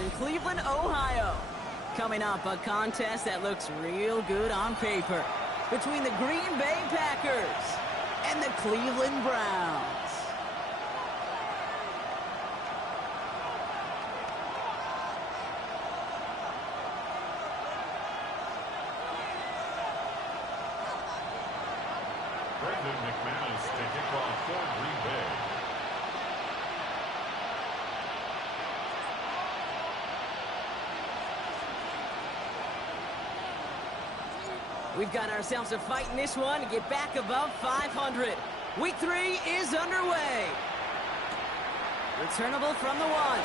in Cleveland, Ohio. Coming up, a contest that looks real good on paper between the Green Bay Packers and the Cleveland Browns. To kick off for Green Bay. We've got ourselves a fight in this one to get back above 500. Week 3 is underway. Returnable from the 1.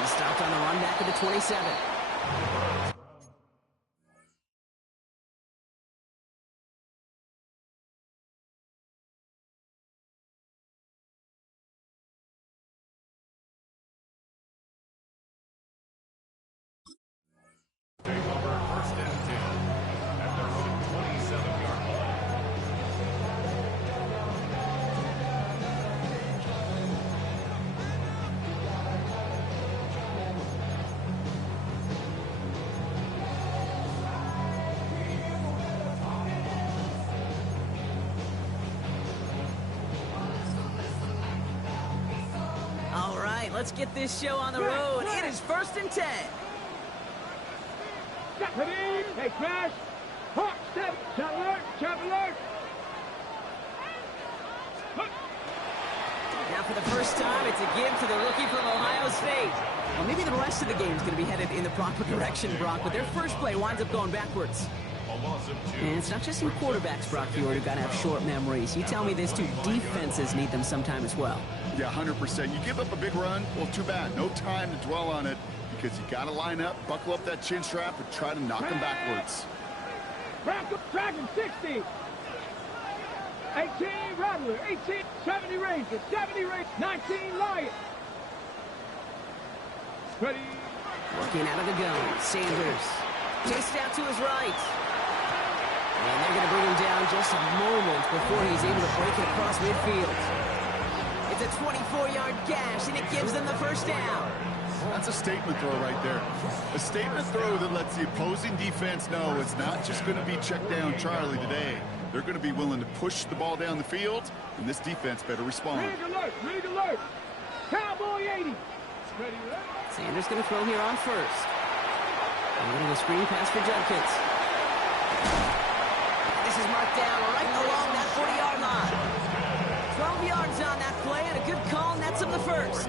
He stopped on the run back to the 27. First and 10 at their own 27-yard line. All right, let's get this show on the road. It is 1st and 10. Ready? Hey, crash. Hawk, step. Chop alert. Chop alert. Now for the first time, it's a give to the rookie from Ohio State. Well, maybe the rest of the game is going to be headed in the proper direction, Brock, but their first play winds up going backwards. And it's not just some quarterbacks, Brock, who got to have short memories. You tell me this too, defenses need them sometime as well. Yeah, 100%. You give up a big run, well, too bad. No time to dwell on it because you got to line up, buckle up that chin strap, and try to knock them backwards. Dragon 60. 18 Rattler. 18 70 Ranger. 70 Ranger. 19 Lion. Ready? Working out of the gun. Sanders. Chased out to his right. And they're going to bring him down just a moment before he's able to break it across midfield. It's a 24-yard gash, and it gives them the first down. That's a statement throw right there. A statement throw that lets the opposing defense know it's not just going to be check down Charlie today. They're going to be willing to push the ball down the field, and this defense better respond. Rig alert! Rig alert! Cowboy 80! Ready, Sanders going to throw here on first. A little screen pass for Judkins. This is marked down right along that 40-yard line. 12 yards on that play, and a good call nets him the first.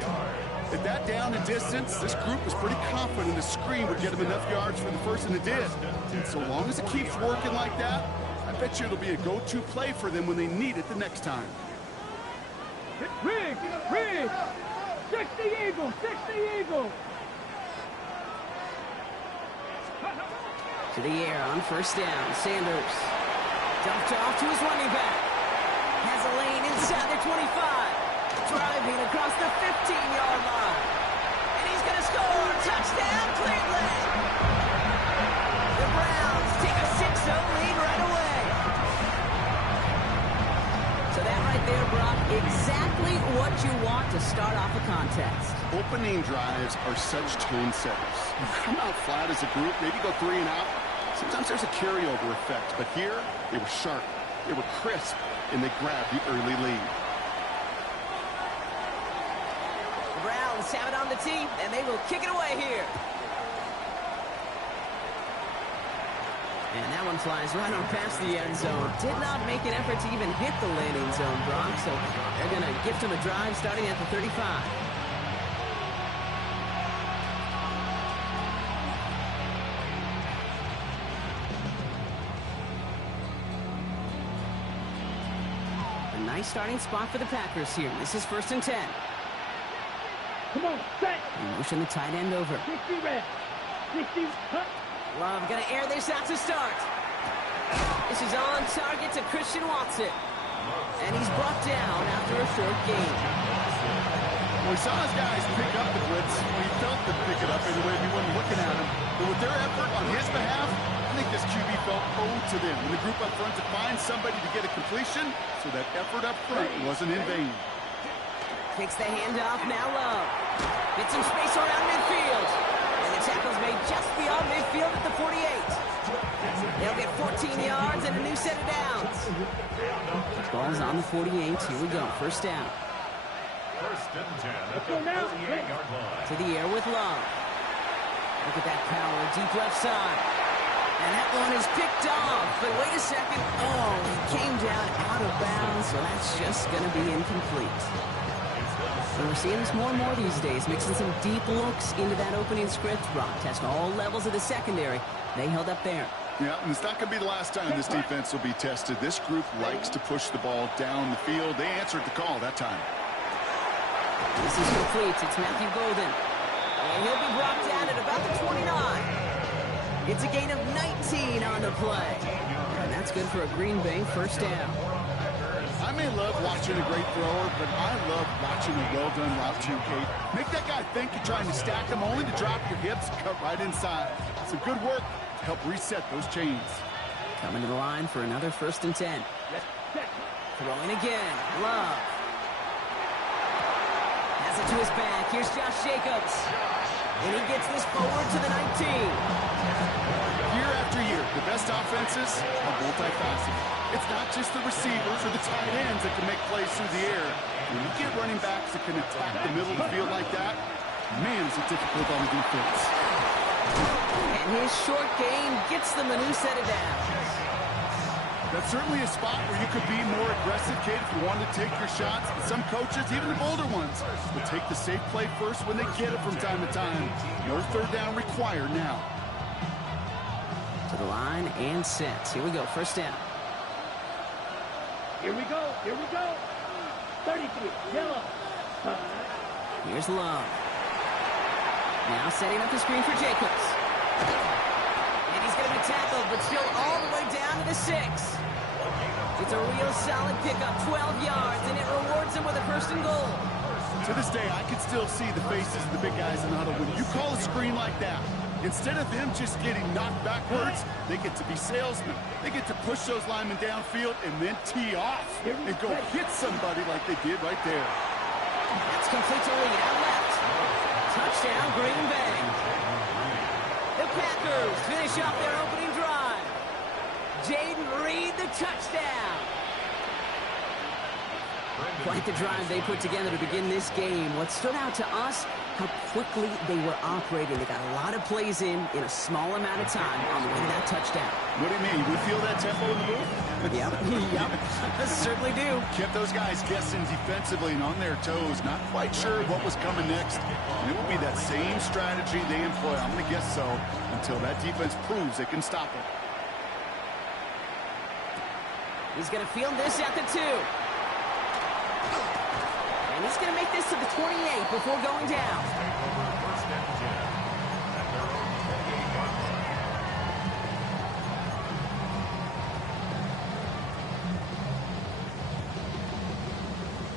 At that down and distance, this group was pretty confident the screen would get them enough yards for the first, and it did. And so long as it keeps working like that, I bet you it'll be a go-to play for them when they need it the next time. Rig! Rig! 60 Eagle! 60 Eagle! To the air on first down. Sanders dumped off to his running back. Has a lane inside the 25. Driving across the 15-yard line. And he's going to score. Touchdown, Cleveland. The Browns take a 6-0 lead right away. So that right there, Brock, exactly what you want to start off a contest. Opening drives are such tone setters. You come out flat as a group, maybe go 3 and out. Sometimes there's a carryover effect, but here they were sharp, they were crisp, and they grabbed the early lead. The Browns have it on the tee, and they will kick it away here. And that one flies right on past the end zone. Did not make an effort to even hit the landing zone, Brock, so they're going to gift him a drive starting at the 35. A nice starting spot for the Packers here. This is 1st and 10. Come on, set! Motion the tight end over. 60 red. 60 cut. Love gonna air this out to start. This is on target to Christian Watson. And he's brought down after a short gain. We saw his guys pick up the blitz. We felt them pick it up anyway. We weren't looking at him. But with their effort on his behalf, I think this QB felt owed to them. And the group up front to find somebody to get a completion, so that effort up front wasn't in vain. Takes the handoff, now Love. create some space around midfield. And the tackle's made just beyond midfield at the 48. They'll get 14 yards and a new set of downs. Ball's on the 48. Here we go. First down. First and 10 at the 48-yard line. To the air with Love. Look at that power, deep left side. And that one is picked off. But wait a second. Oh, he came down out of bounds, so that's just going to be incomplete. And we're seeing this more and more these days, mixing some deep looks into that opening script. Brock test all levels of the secondary. They held up there. Yeah, and it's not going to be the last time this defense will be tested. This group likes to push the ball down the field. They answered the call that time. This is complete. It's Matthew Golden. And he'll be brought down at about the 29. It's a gain of 19 on the play. And that's good for a Green Bay first down. I may love watching a great thrower, but I love watching a well-done route too, Kate. Make that guy think you're trying to stack him, only to drop your hips, cut right inside. Some good work to help reset those chains. Coming to the line for another first and 10. Throwing again. Love. Has it to his back. Here's Josh Jacobs. And he gets this forward to the 19. Year after year, the best offenses are multifaceted. It's not just the receivers or the tight ends that can make plays through the air. When you get running backs that can attack the middle of the field like that, man, is it difficult on the defense. And his short game gets them a new set of downs. That's certainly a spot where you could be more aggressive, Kate, if you wanted to take your shots. And some coaches, even the bolder ones, will take the safe play first when they get it from time to time. No third down required now. To the line and set. Here we go. First down. Here we go. Here we go. 33. Yellow. Here's Love. Now setting up the screen for Jacobs. And he's going to be tackled, but still all the way down to the 6. It's a real solid pickup, 12 yards, and it rewards him with a first and goal. To this day, I can still see the faces of the big guys in the huddle. When you call a screen like that, instead of them just getting knocked backwards, they get to be salesmen. They get to push those linemen downfield and then tee off and go hit somebody like they did right there. That's complete to Reed, out left. Touchdown, Green Bay. The Packers finish off their opening drive. Jaden Reed, the touchdown. Quite the drive they put together to begin this game. What stood out to us, how quickly they were operating. They got a lot of plays in a small amount of time on the way to that touchdown. What do you mean? We feel that tempo in the booth? Yep, yep, certainly do. Kept those guys guessing defensively and on their toes, not quite sure what was coming next. And it will be that same strategy they employ, I'm going to guess so, until that defense proves it can stop it. He's going to field this at the 2. And he's going to make this to the 28 before going down.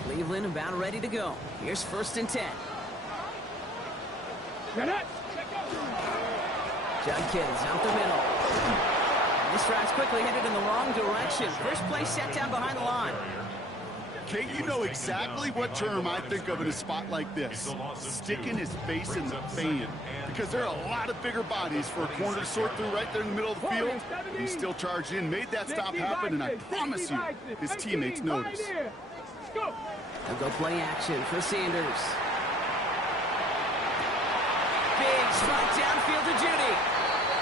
Cleveland about ready to go. Here's first and 10. Judkins out the middle. This drive's quickly headed in the wrong direction. First play set down behind the line. Kate, you know exactly what term I think of in a spot like this. Sticking his face in the fan. Because there are a lot of bigger bodies for a corner to sort through right there in the middle of the field. He still charged in, made that stop happen, and I promise you, his teammates noticed. They'll go play action for Sanders. Big strike downfield to Judy.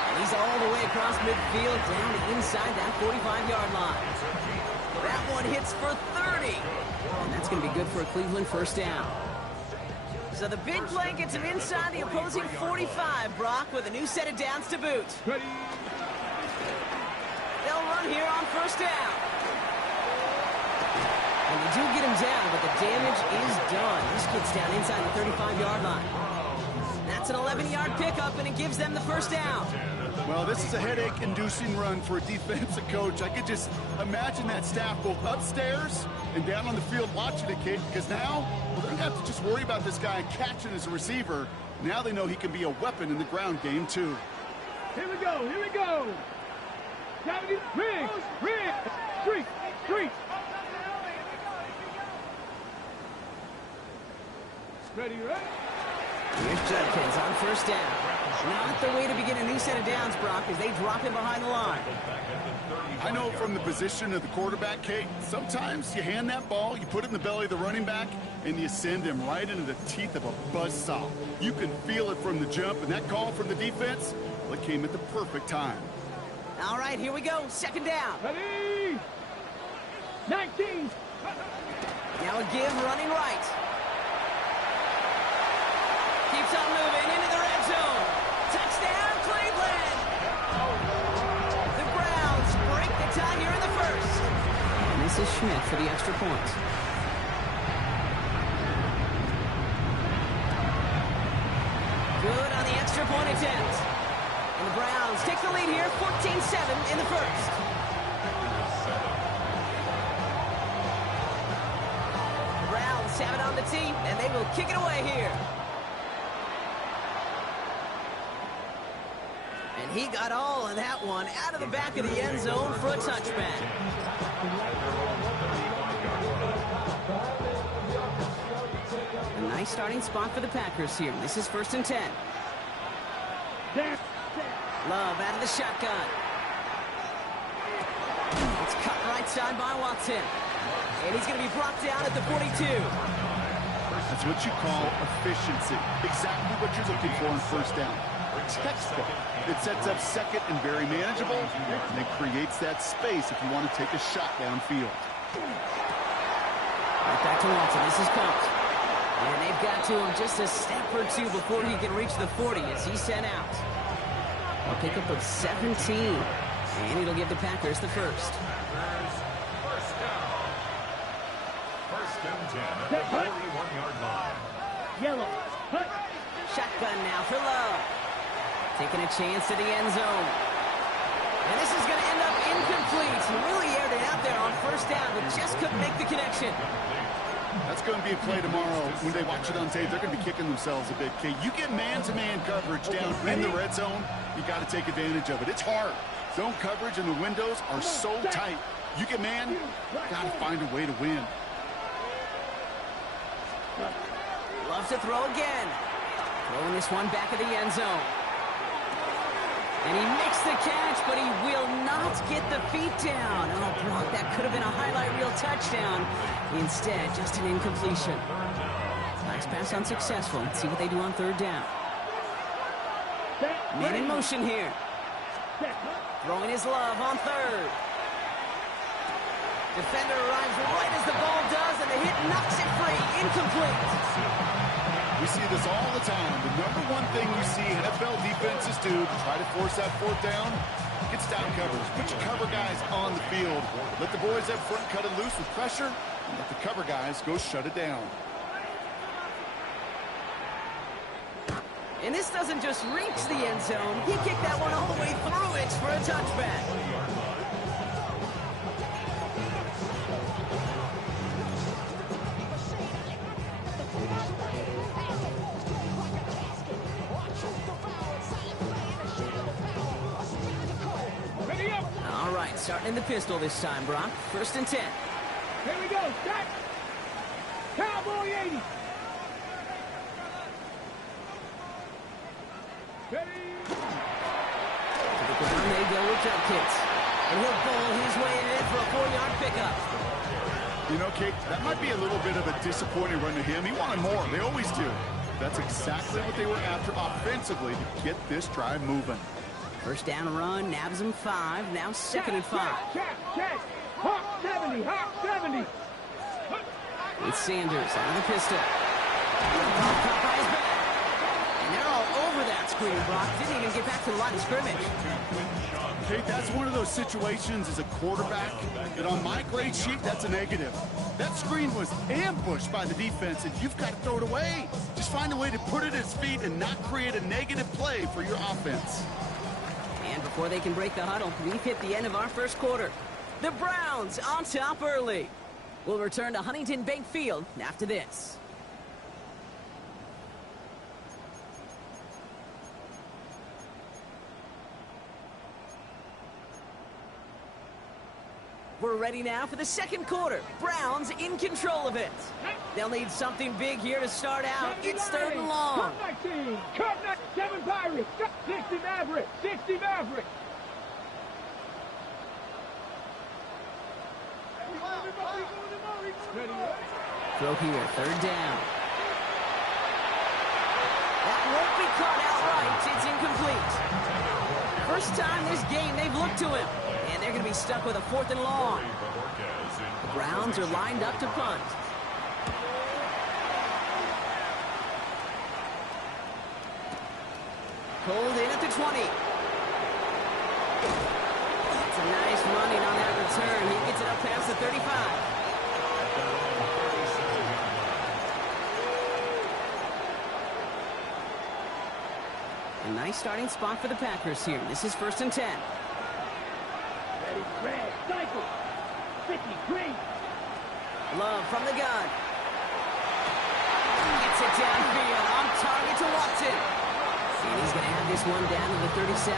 And he's all the way across midfield down inside that 45-yard line. That one hits for 30. And that's going to be good for a Cleveland first down. So the big play gets him inside the opposing 45, Brock, with a new set of downs to boot. Ready. They'll run here on first down. And they do get him down, but the damage is done. This kid's down inside the 35-yard line. That's an 11-yard pickup, and it gives them the first down. Well, this is a headache-inducing run for a defensive coach. I could just imagine that staff both upstairs and down on the field watching it, kid, because now they're going to have to just worry about this guy catching as a receiver. Now they know he can be a weapon in the ground game, too. Here we go. Here we go. Rig. Street. Ready. Here's Judkins on first down. Not the way to begin a new set of downs, Brock, as they drop him behind the line. I know from the position of the quarterback, Kate, sometimes you hand that ball, you put it in the belly of the running back, and you send him right into the teeth of a buzzsaw. You can feel it from the jump, and that call from the defense, well, it came at the perfect time. All right, here we go. Second down. Ready? 19. Now a give running right. Keeps on moving into the red zone. Touchdown, Cleveland! The Browns break the tie here in the first. And this is Schmidt for the extra point. Good on the extra point attempt. And the Browns take the lead here, 14-7 in the first. The Browns have it on the tee, and they will kick it away here. And he got all of that one out of the back of the end zone for a touchback. A nice starting spot for the Packers here. This is 1st and 10. Love out of the shotgun. It's cut right side by Watson. And he's going to be brought down at the 42. That's what you call efficiency. Exactly what you're looking for on first down. Textbook. It sets up second and very manageable, and it creates that space if you want to take a shot downfield. Right back to Watson. This is Combs. And they've got to him just a step or two before he can reach the 40 as he's sent out. A pickup of 17. And it'll give the Packers the first. First down. First and 10 at the 41-yard line. Yellow. Hut. Shotgun now for Love. Taking a chance to the end zone. And this is going to end up incomplete. He really aired it out there on first down, but just couldn't make the connection. That's going to be a play tomorrow. When they watch it on tape, they're going to be kicking themselves a bit. Okay, you get man-to-man coverage down in the red zone, you got to take advantage of it. It's hard. Zone coverage and the windows are so tight. You get man, got to find a way to win. Loves to throw again. Throwing this one back of the end zone. And he makes the catch, but he will not get the feet down. Oh, Brock, that could have been a highlight reel touchdown. Instead, just an incompletion. Nice pass unsuccessful. Let's see what they do on third down. Man in motion here. Throwing his Love on third. Defender arrives right as the ball does, and the hit knocks it free. Incomplete. We see this all the time. The number one thing you see NFL defenses do to try to force that fourth down, get down covers. Put your cover guys on the field. Let the boys up front cut it loose with pressure, and let the cover guys go shut it down. And this doesn't just reach the end zone. He kicked that one all the way through it for a touchback. Ready up. All right, starting in the pistol this time, Brock. 1st and 10. Here we go. Start. Cowboy 80. Ready. To the ground they go with Judkins. And he'll bowl his way in for a 4-yard pickup. You know, Kate, that might be a little bit of a disappointing run to him. He wanted more. They always do. That's exactly what they were after offensively to get this drive moving. First down run, nabs him 5. Now 2nd and 5. Check. Hawk 70. Hawk 70. It's Sanders out of the pistol. Caught by his back. And they're all over that screen, Brock. Didn't even get back to the line of scrimmage. Kate, that's one of those situations as a quarterback that on my grade sheet, that's a negative. That screen was ambushed by the defense, and you've got to throw it away. Just find a way to put it at his feet and not create a negative play for your offense. And before they can break the huddle, we've hit the end of our first quarter. The Browns on top early. We'll return to Huntington Bank Field after this. We're ready now for the second quarter. Browns in control of it. They'll need something big here to start out. It's third and long. Cut 19. Cut 7 Pirates. 60 Mavericks. 60 Mavericks. Throw here, third down. That won't be caught outright. It's incomplete. First time this game they've looked to him. And they're going to be stuck with a fourth and long. The Browns are lined up to punt. Pulled in at the 20. It's a nice running on that return. He gets it up past the 35. A nice starting spot for the Packers here. This is 1st and 10. Ready, red, cycle. 50, green. Love from the gun. Gets it downfield. On target to Watson. And he's going to have this one down to the 37.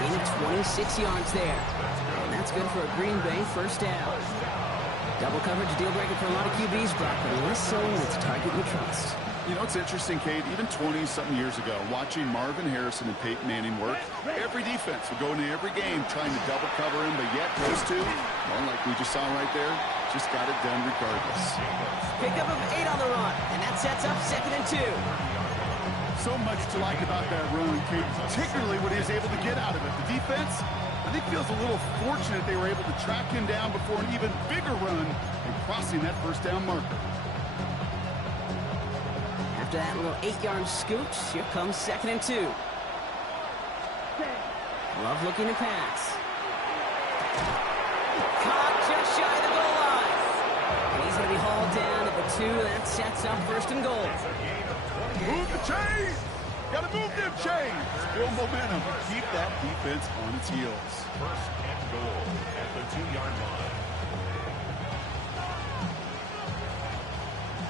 Gain of 26 yards there. And that's good for a Green Bay first down. Double coverage, a deal breaker for a lot of QBs, Brock, but less so when it's a target you trust. You know, it's interesting, Kate, even 20-something years ago, watching Marvin Harrison and Peyton Manning work, every defense would go into every game trying to double cover him, but yet those two, well, like we just saw right there, just got it done regardless. Pickup of 8 on the run, and that sets up 2nd and 2. So much to like about that run, Kate, particularly what he was able to get out of it. The defense, I think, feels a little fortunate they were able to track him down before an even bigger run and crossing that first down marker. After that little 8-yard scoot, here comes 2nd and 2. Love looking to pass. Caught just shy of the goal line. And he's going to be hauled down at the 2. That sets up 1st and goal. Move the chains! Gotta move them chains! Build momentum. Keep that defense on its heels. 1st and goal at the 2-yard line.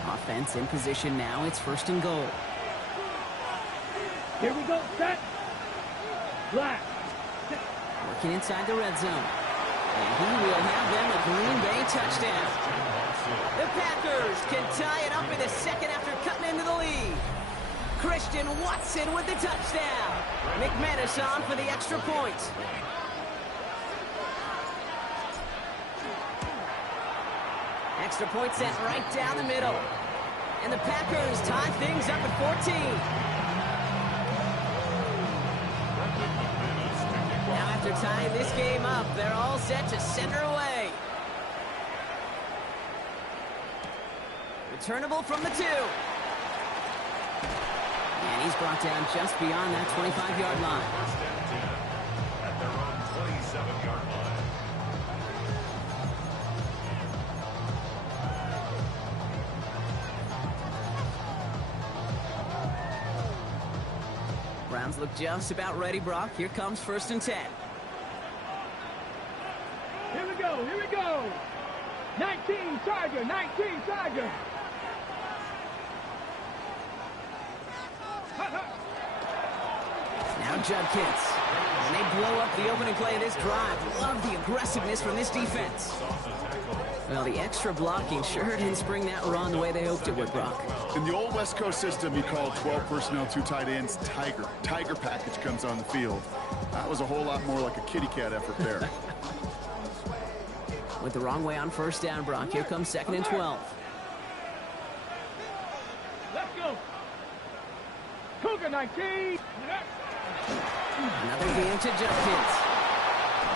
Offense in position now. It's 1st and goal. Here we go, set. Black. Working inside the red zone. And he will have them a Green Bay touchdown. The Packers can tie it up in the second after cutting into the lead. Christian Watson with the touchdown. McManus on for the extra point. Extra point sent right down the middle. And the Packers tie things up at 14. Now after tying this game up, they're all set to center away. Returnable from the 2. And he's brought down just beyond that 25-yard line. 1st and 10 at their own 27-yard line. Browns look just about ready, Brock. Here comes 1st and 10. Here we go, here we go. 19 Tiger, 19 Tiger. Now Judkins. And they blow up the opening play of this drive. Love the aggressiveness from this defense. Well, the extra blocking sure didn't spring that run the way they hoped it would, Brock. In the old West Coast system, you call 12 personnel, 2 tight ends, Tiger. Tiger package comes on the field. That was a whole lot more like a kitty cat effort there. Went the wrong way on 1st down, Brock. Here comes 2nd and 12. Let's go. Cougar 19. Another game to Judkins.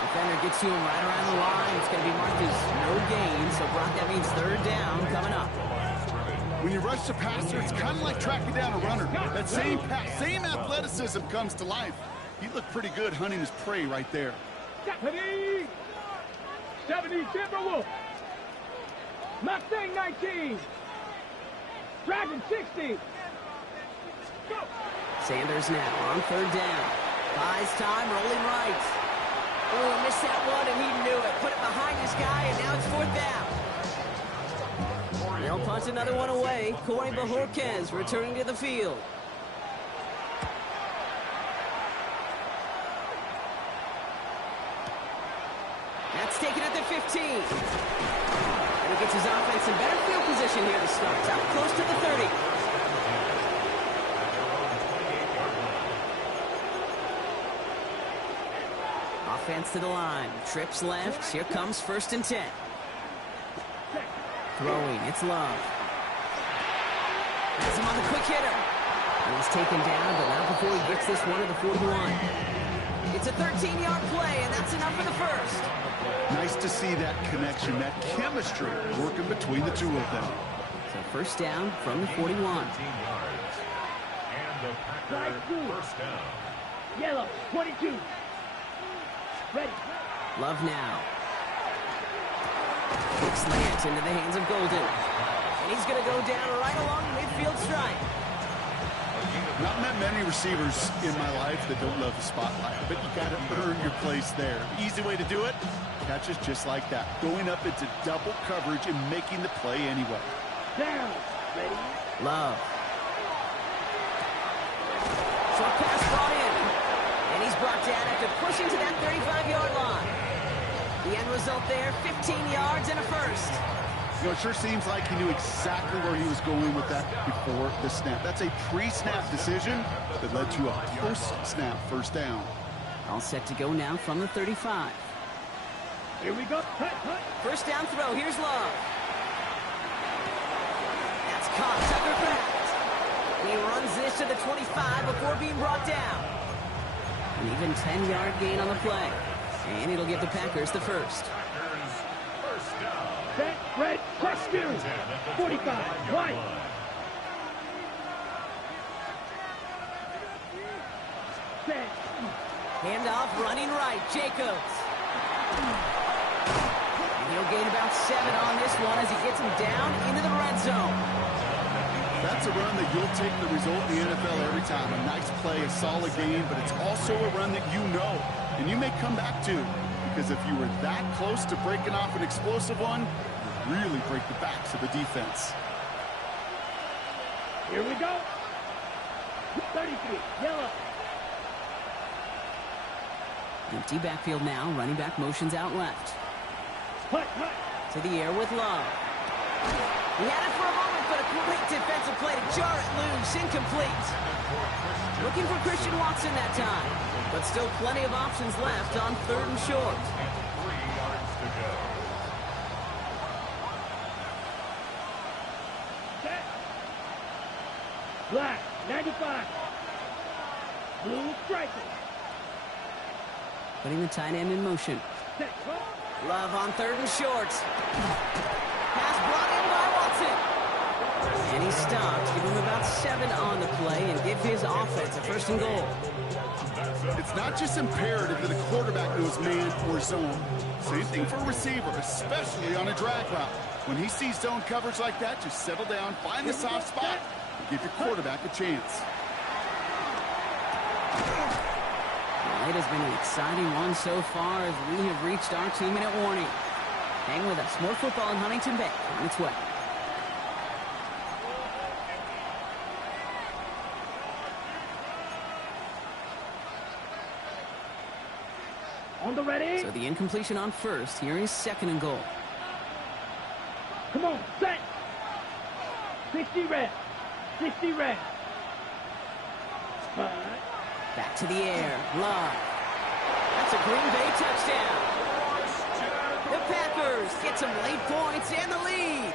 Defender gets to him right around the line. It's going to be marked as no gain. So, Brock, that means 3rd down coming up. When you rush the passer, it's kind of like tracking down a runner. That same same athleticism comes to life. He looked pretty good hunting his prey right there. 70 Timberwolf. Mustang 19. Dragon 60. Go. Sanders now on 3rd down. Buys time, rolling right. Oh, missed that one, and he knew it. Put it behind his guy, and now it's 4th down. They'll punt another one away. Corey Bajorquez returning to the field. It's taken at the 15. And he gets his offense in better field position here to start. It's out close to the 30. Offense to the line. Trips left. Here comes 1st and 10. Throwing. It's Love. Has him on the quick hitter. And he's taken down, but not before he gets this one to the 41. It's a 13-yard play, and that's enough for the first. Nice to see that connection, that chemistry working between the two of them. So 1st down from the 41. 18 yards. And the Packer 1st down. Yellow, 22. Ready. Love now. Quick slant into the hands of Golden. And he's going to go down right along the midfield stripe. Not met many receivers in my life that don't love the spotlight, but you got to earn your place there. Easy way to do it, catches just like that. Going up into double coverage and making the play anyway. Down. Ready. Love. Short pass brought in. And he's brought down after pushing to that 35-yard line. The end result there, 15 yards and a first. You know, it sure seems like he knew exactly where he was going with that before the snap. That's a pre-snap decision that led to a post-snap 1st down. All set to go now from the 35. Here we go. Cut, cut. 1st down throw. Here's Love. That's caught. Tucker back. He runs this to the 25 before being brought down. An even 10-yard gain on the play. And it'll give the Packers the first. Packers 1st down. Set, red, touchdown. 45, right. Set. Handoff running right. Jacobs. And he'll gain about 7 on this one as he gets him down into the red zone. That's a run that you'll take the result in the NFL every time. A nice play, a solid game, but it's also a run that you know and you may come back to, because if you were that close to breaking off an explosive one, you really break the backs of the defense. Here we go. 33, yellow. Empty backfield now. Running back motions out left. Hut, hut. To the air with Love. He had it for a moment, but a great defensive play to jar it loose. Incomplete. Looking for Christian Watson that time. But still plenty of options left on 3rd and short. 3 yards to go. Set. Black, 95. Blue striker. Putting the tight end in motion. Set, go. Love on 3rd and short. Pass brought in by Watson. And he stopped. Give him about 7 on the play and give his offense a 1st and goal. It's not just imperative that a quarterback knows man or zone. Same thing for a receiver, especially on a drag route. When he sees zone coverage like that, just settle down, find the soft spot, and give your quarterback a chance. Well, it has been an exciting one so far as we have reached our 2-minute warning. Hang with us. More football in Huntington Bay on its way. On the ready. So the incompletion on 1st. Here is 2nd and goal. Come on, set. 60 red. 60 red. Back to the air. Love. That's a Green Bay touchdown. The Packers get some late points and the lead.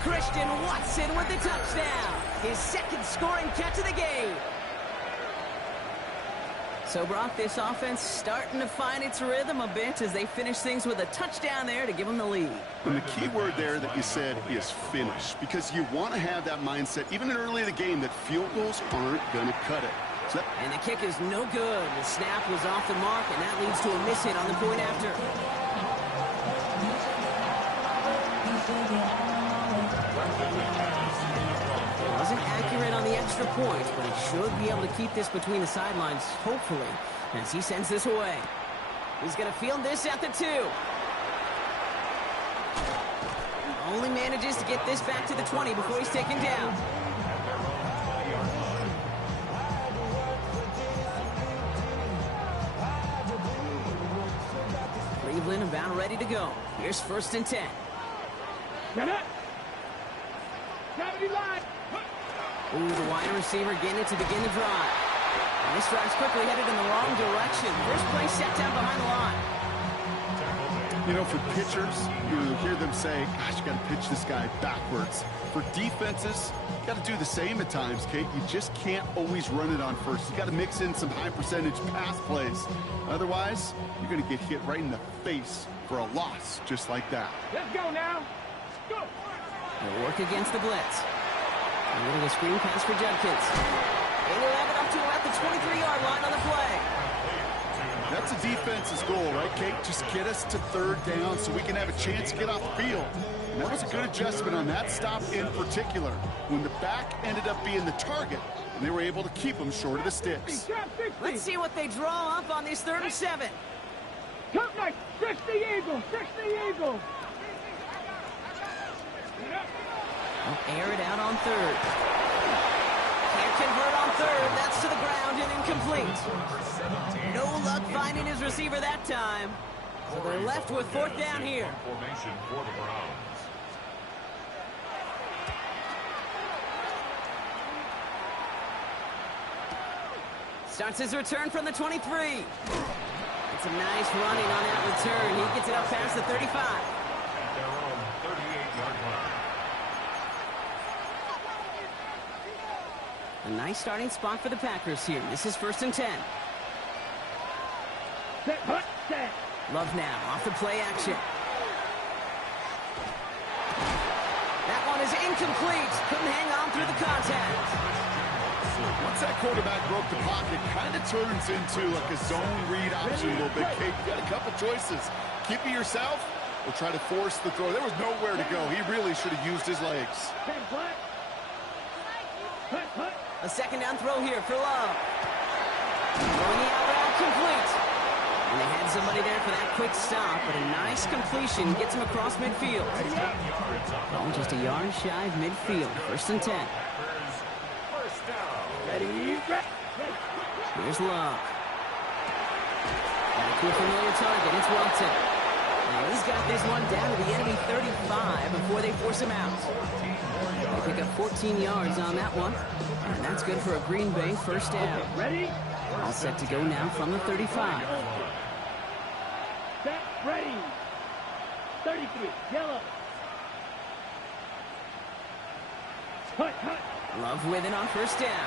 Christian Watson with the touchdown. His 2nd scoring catch of the game. So, Brock, this offense starting to find its rhythm a bit as they finish things with a touchdown there to give them the lead. And the key word there that you said is finish, because you want to have that mindset, even early in the game, that field goals aren't going to cut it. So and the kick is no good. The snap was off the mark, and that leads to a miss hit on the point after. Wasn't accurate on the extra point, but he should be able to keep this between the sidelines, hopefully, as he sends this away. He's going to field this at the 2. Only manages to get this back to the 20 before he's taken down. Cleveland about ready to go. Here's 1st and 10. Get it. 70 line. Ooh, the wide receiver getting it to begin the drive. And this drive's quickly headed in the wrong direction. First play set down behind the line. You know, for pitchers, you hear them say, gosh, you got to pitch this guy backwards. For defenses, you got to do the same at times, Kate. You just can't always run it on first. You got to mix in some high percentage pass plays. Otherwise, you're going to get hit right in the face for a loss just like that. Let's go now. Go. They'll work against the blitz. A little of a screen pass for Judkins. They will have it up to about the 23-yard line on the play. That's a defense's goal, right, Kate? Just get us to 3rd down so we can have a chance to get off the field. And that was a good adjustment on that stop in particular, when the back ended up being the target, and they were able to keep him short of the sticks. Let's see what they draw up on this 3rd and 7. Come like 60 Eagles. 60 Eagles. They'll air it out on 3rd. Can't convert on 3rd. That's to the ground and incomplete. No luck finding his receiver that time. So they're left with 4th down here. Formation for the Browns. Starts his return from the 23. It's a nice running on that return. He gets it up past the 35. At their own 38-yard line. A nice starting spot for the Packers here. This is 1st and 10. Set, hut, set. Love now off the play action. That one is incomplete. Couldn't hang on through the contact. Once that quarterback broke the pocket, kind of turns into like a zone read option a little bit, Kate. You got a couple choices. Keep it yourself or try to force the throw. There was nowhere to go. He really should have used his legs. A 2nd down throw here for Love. Throwing the out route complete. And they had somebody there for that quick stop, but a nice completion gets him across midfield. Oh, just a yard shy of midfield. 1st and 10. First down. Ready. Here's Love. Back to a familiar target. It's Watson. Now he's got this one down to the enemy 35 before they force him out. They pick up 14 yards on that one. And that's good for a Green Bay 1st down. Ready. All set to go now from the 35. Set. Ready. 33. Yellow. Hut, hut. Love with it on 1st down.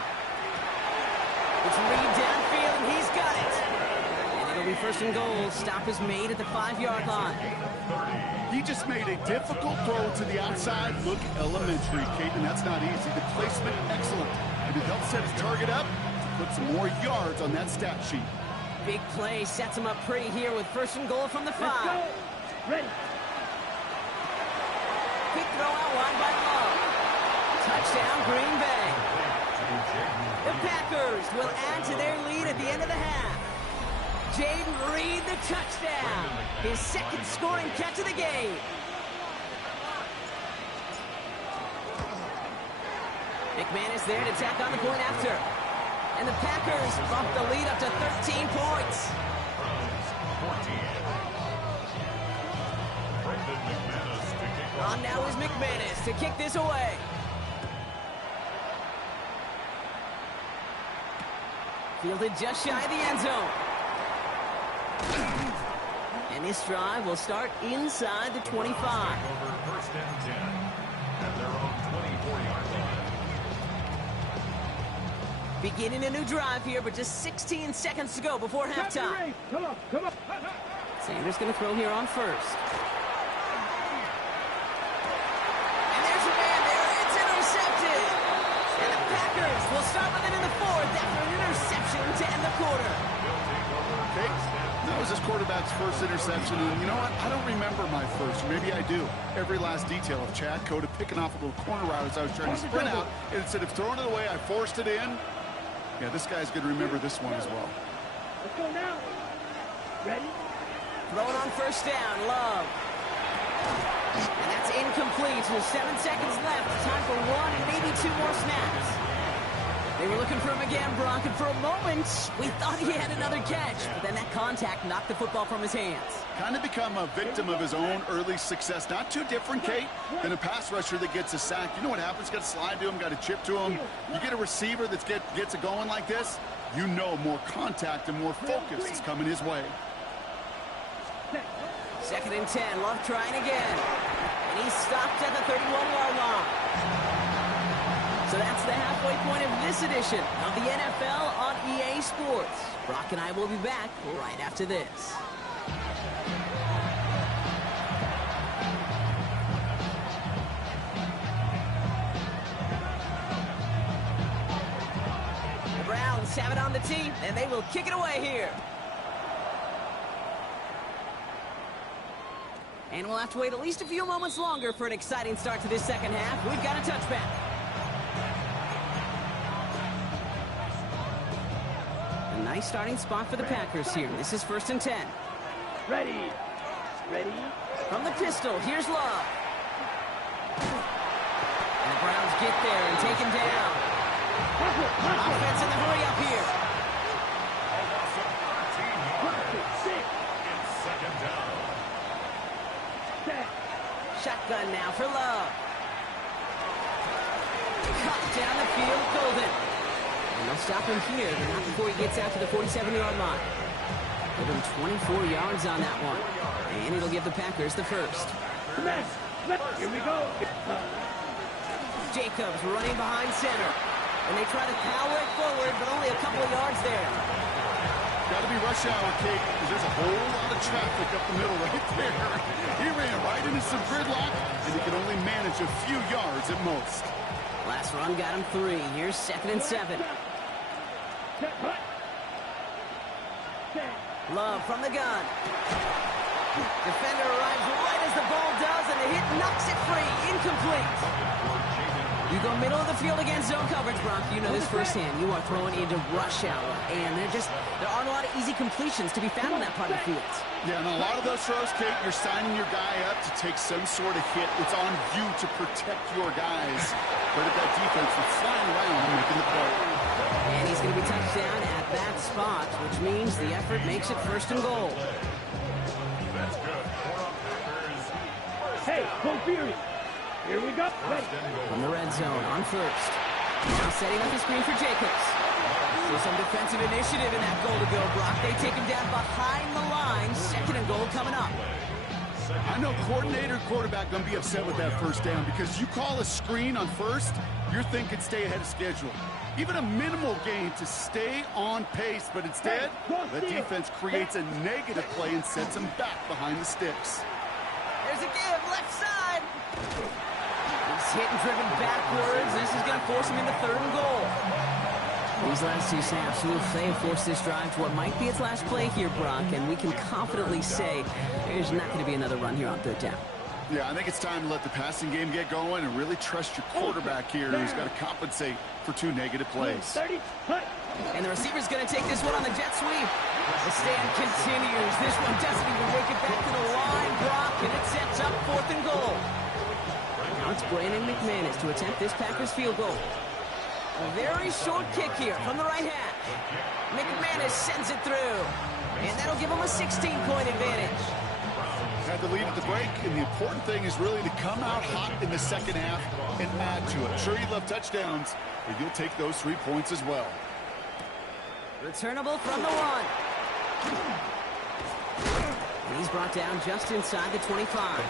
It's Reed downfield, and he's got it. And it'll be 1st and goal. Stop is made at the 5-yard line. He just made a difficult throw to the outside. Look elementary, Kate, and that's not easy. The placement, excellent. And it helps set his target up to put some more yards on that stat sheet. Big play sets him up pretty here with 1st and goal from the 5. Let's go. Ready. Quick throw out wide by Love. Touchdown, Green Bay. The Packers will add to their lead at the end of the half. Jaden Reed, the touchdown. His 2nd scoring catch of the game. McManus there to tack on the point after. And the Packers bump the lead up to 13 points. On now is McManus to kick this away. Fielded just shy of the end zone. And this drive will start inside the 25. Over 1st and 10 at their own 24-yard line. Beginning a new drive here, but just 16 seconds to go before halftime. Come on, come on. Sanders going to throw here on 1st. And there's a man there. It's intercepted. And the Packers will start with it in the 4th after an interception to end the quarter. Okay, that was his quarterback's 1st interception, and you know what? I don't remember my 1st. Maybe I do. Every last detail of Chad Cota picking off a little corner route as I was trying to sprint out, and instead of throwing it away, I forced it in. Yeah, this guy's going to remember this one as well. Let's go now. Ready? Throwing on 1st down, Love. And that's incomplete with 7 seconds left. Time for 1 and maybe 2 more snaps. They were looking for him again, Brock, and for a moment, we thought he had another catch. But then that contact knocked the football from his hands. Kind of become a victim of his own early success. Not too different, Kate, than a pass rusher that gets a sack. You know what happens? Got to slide to him, got to chip to him. You get a receiver that gets it going like this, you know more contact and more focus is coming his way. 2nd and 10, Love trying again. And he's stopped at the 31-yard line. So that's the halfway point of this edition of the NFL on EA Sports. Brock and I will be back right after this. The Browns have it on the tee, and they will kick it away here. And we'll have to wait at least a few moments longer for an exciting start to this second half. We've got a touchback. A nice starting spot for the Packers here. This is 1st and 10. Ready. Ready. From the pistol, here's Love. And the Browns get there and take him down. Offense in the hurry up here. It's 2nd down. Shotgun now for Love. Cut down the field, Golden. And they'll stop him here, but not before he gets out to the 47-yard line. Give him 24 yards on that one. And it'll give the Packers the first. Here we go. Jacobs running behind center. And they try to power it forward, but only a couple of yards there. Got to be rush hour, Kate, because there's a whole lot of traffic up the middle right there. He ran right into some gridlock, and he can only manage a few yards at most. Last run got him 3. Here's 2nd and 7. Love from the gun. Defender arrives right as the ball does, and the hit knocks it free. Incomplete. You go middle of the field against zone coverage, Brock. You know this firsthand. You are throwing into rush hour, and there aren't a lot of easy completions to be found on that part of the field. Yeah, and a lot of those throws, Kate, you're signing your guy up to take some sort of hit. It's on you to protect your guys. But at that defense, they're flying around and making the play. And he's going to be touched down at that spot, which means the effort makes it 1st and goal. That's good. Hey, go Fury. Here we go. Ready. From the red zone on 1st. Now setting up the screen for Jacobs. So some defensive initiative in that goal to go, Brock. They take him down behind the line. 2nd and goal coming up. I know coordinator and quarterback going to be upset with that first down because you call a screen on 1st, you're thinking stay ahead of schedule. Even a minimal gain to stay on pace, but instead, the defense creates a negative play and sets them back behind the sticks. There's a give, left side. He's hit and driven backwards. This is going to force him into 3rd and goal. These last 2 snaps will force this drive to what might be its last play here, Brock, and we can confidently say there's not going to be another run here on 3rd down. Yeah, I think it's time to let the passing game get going and really trust your quarterback here who's got to compensate for 2 negative plays. 30. And the receiver's going to take this one on the jet sweep. The stand continues. This one doesn't even make it back to the line, Brock, and it sets up 4th and goal. Now it's Brandon McManus to attempt this Packers field goal. A very short kick here from the right half. McManus sends it through. And that'll give him a 16-point advantage. Had the lead at the break, and the important thing is really to come out hot in the second half and add to it. Sure, you love touchdowns, but you'll take those 3 points as well. Returnable from the 1. And he's brought down just inside the 25.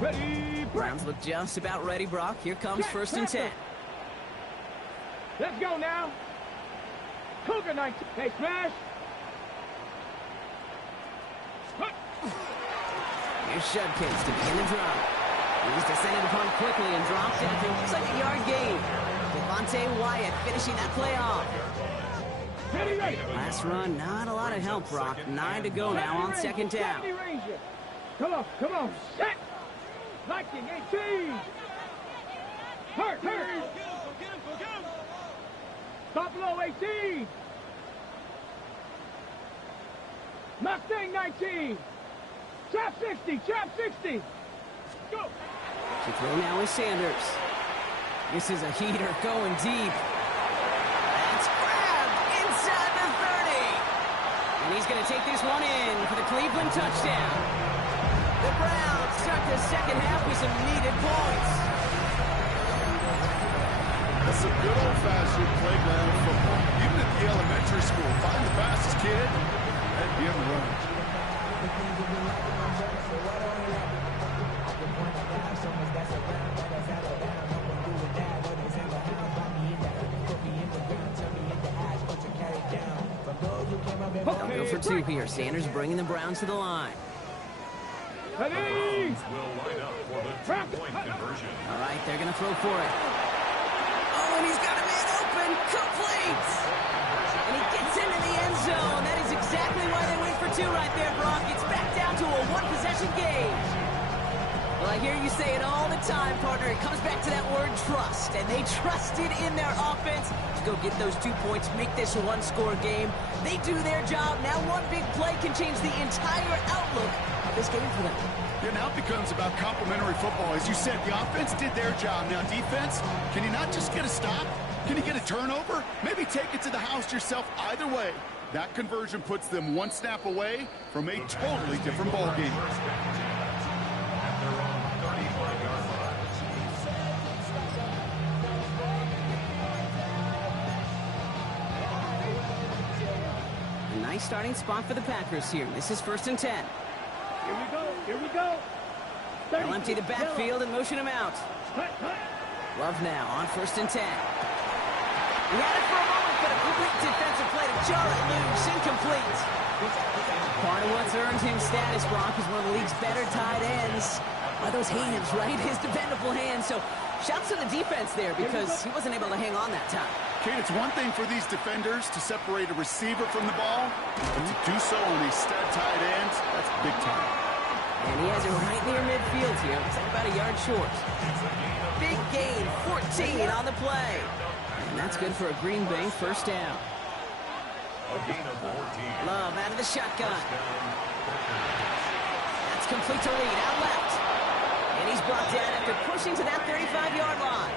Ready. Browns look just about ready, Brock. Here comes 1st and 10. Let's go now. Cougar 19. Hey, smash. Here's Shudkins to begin the drop. He's descended upon quickly and dropped after looks like a yard gain. Devontae Wyatt finishing that play off. Last run, not a lot of help, Brock. 9 to go now on 2nd down. Come on, set. 19, 18. Hurt. Stop below 18. Mustang 19. Trap 60, trap 60. Go. To throw now is Sanders. This is a heater going deep. That's grabbed inside the 30. And he's going to take this one in for the Cleveland touchdown. The Browns start the second half with some needed points. That's some good old-fashioned playground football. Even at the elementary school, find the fastest kid and be on the run. They'll go for two here. Sanders bringing the Browns to the line. Ready? Will line up for the two-point conversion. All right, they're going to throw for it. Oh, and he's got a man open. Complete. And he gets into the end zone. That is exactly why they went for two right there, Brock. It's back down to a one-possession game. Well, I hear you say it all the time, partner. It comes back to that word trust. And they trusted in their offense to go get those 2 points, make this a one-score game. They do their job. Now one big play can change the entire outlook of this game for them. Yeah, now it becomes about complementary football. As you said, the offense did their job. Now defense, can you not just get a stop? Can you get a turnover? Maybe take it to the house yourself. Either way, that conversion puts them one snap away from a totally different ball game. At their own 35-yard line. A nice starting spot for the Packers here. This is 1st and 10. Here we go, here we go. They'll empty the backfield and motion him out. Love now on 1st and 10. He had it for a moment, but a quick defensive play to jar it loose. Incomplete. Part of what's earned him status, Brock, is one of the league's better tight ends. Are those hands, right? His dependable hands. So shouts to the defense there because he wasn't able to hang on that time. Kate, it's one thing for these defenders to separate a receiver from the ball, but to do so on a stud tight end, that's big time. And he has it right near midfield here. Looks like about a yard short. Big gain, 14 on the play. And that's good for a Green Bay 1st down. A gain of 14. Love out of the shotgun. That's complete to Reed, out left. And he's brought down after pushing to that 35-yard line.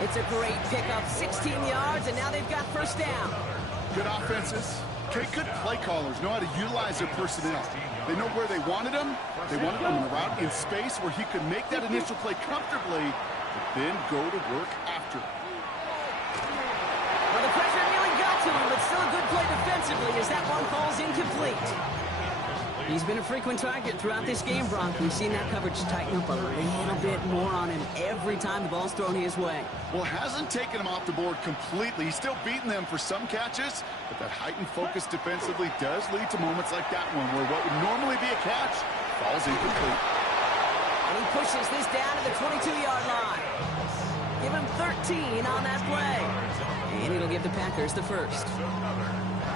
It's a great pickup, 16 yards, and now they've got 1st down. Good offenses. Okay, good play callers know how to utilize their personnel. They know where they wanted him. They wanted him in a route in space where he could make that initial play comfortably, but then go to work after. Well, the pressure nearly got to him, but still a good play defensively as that one falls incomplete. He's been a frequent target throughout this game, Brock. We've seen that coverage tighten up a little bit more on him every time the ball's thrown his way. Well, hasn't taken him off the board completely. He's still beating them for some catches, but that heightened focus defensively does lead to moments like that one where what would normally be a catch falls incomplete. And he pushes this down to the 22-yard line. Give him 13 on that play. And it'll give the Packers the 1st.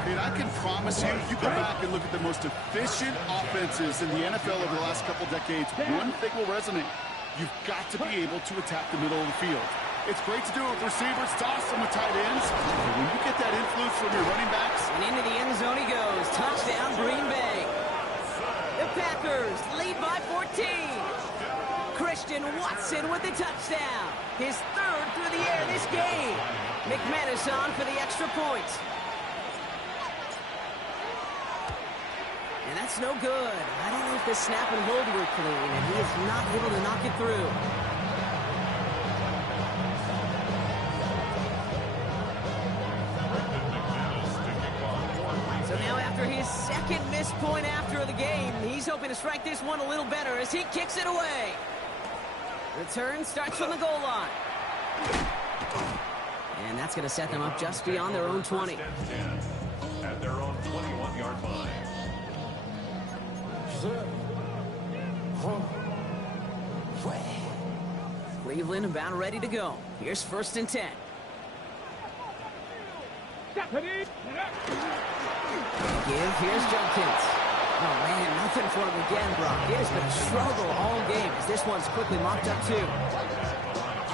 And I can promise you, you go back and look at the most efficient offenses in the NFL over the last couple decades, one thing will resonate. You've got to be able to attack the middle of the field. It's great to do it with receivers, toss them with tight ends, but when you get that influence from your running backs... And into the end zone he goes. Touchdown, Green Bay. The Packers lead by 14. Christian Watson with the touchdown. His 3rd through the air this game. McManus on for the extra point. And that's no good. I don't know if the snap and hold were clean, and he is not able to knock it through. So now after his 2nd missed point after the game, he's hoping to strike this one a little better as he kicks it away. Return starts from the goal line. And that's going to set them up just beyond their own 20. At their own 21-yard line. Cleveland about ready to go. Here's 1st and 10. Give, here's Jenkins. Oh, man, nothing for him again, Brock. It has been a struggle all game as this one's quickly mopped up, too.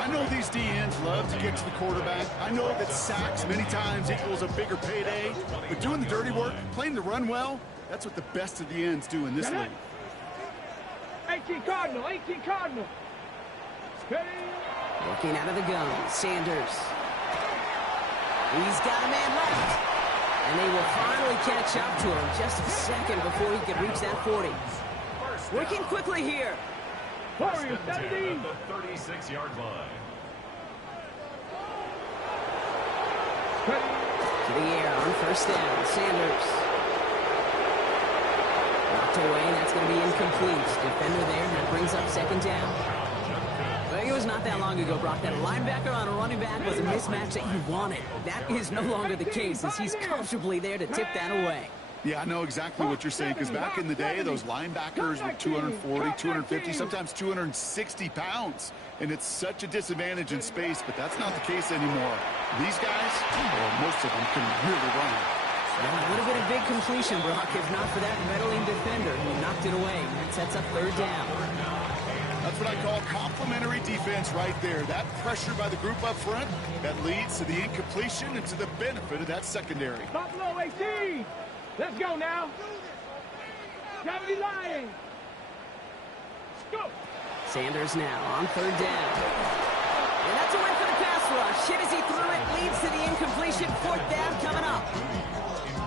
I know these DNs love to get to the quarterback. I know that sacks many times equals a bigger payday. But doing the dirty work, playing the run well, that's what the best of the ends do in this league. 18 Cardinal, 18 Cardinal. Ready? Looking out of the gun, Sanders. He's got a man left. And they will finally catch up to him just a second before he can reach that 40. Working quickly here. Warriors, 17. At the 36-yard line. Ready? To the air on first down, Sanders. Knocked away, that's going to be incomplete. Defender there, that brings up second down. Well, it was not that long ago, Brock, that a linebacker on a running back was a mismatch that you wanted. That is no longer the case, as he's comfortably there to tip that away. Yeah, I know exactly what you're saying, because back in the day, those linebackers were 240, 250, sometimes 260 pounds. And it's such a disadvantage in space, but that's not the case anymore. These guys, or most of them, can really run. Well, a little bit of big completion, Brock, if not for that meddling defender who knocked it away. That sets up third down. That's what I call complimentary defense right there. That pressure by the group up front, that leads to the incompletion and to the benefit of that secondary. Buffalo 18. Let's go now. Gravity Lions. Go. Sanders now on third down. And that's a win for the pass rush. Hit as he threw it, leads to the incompletion. Fourth down coming up.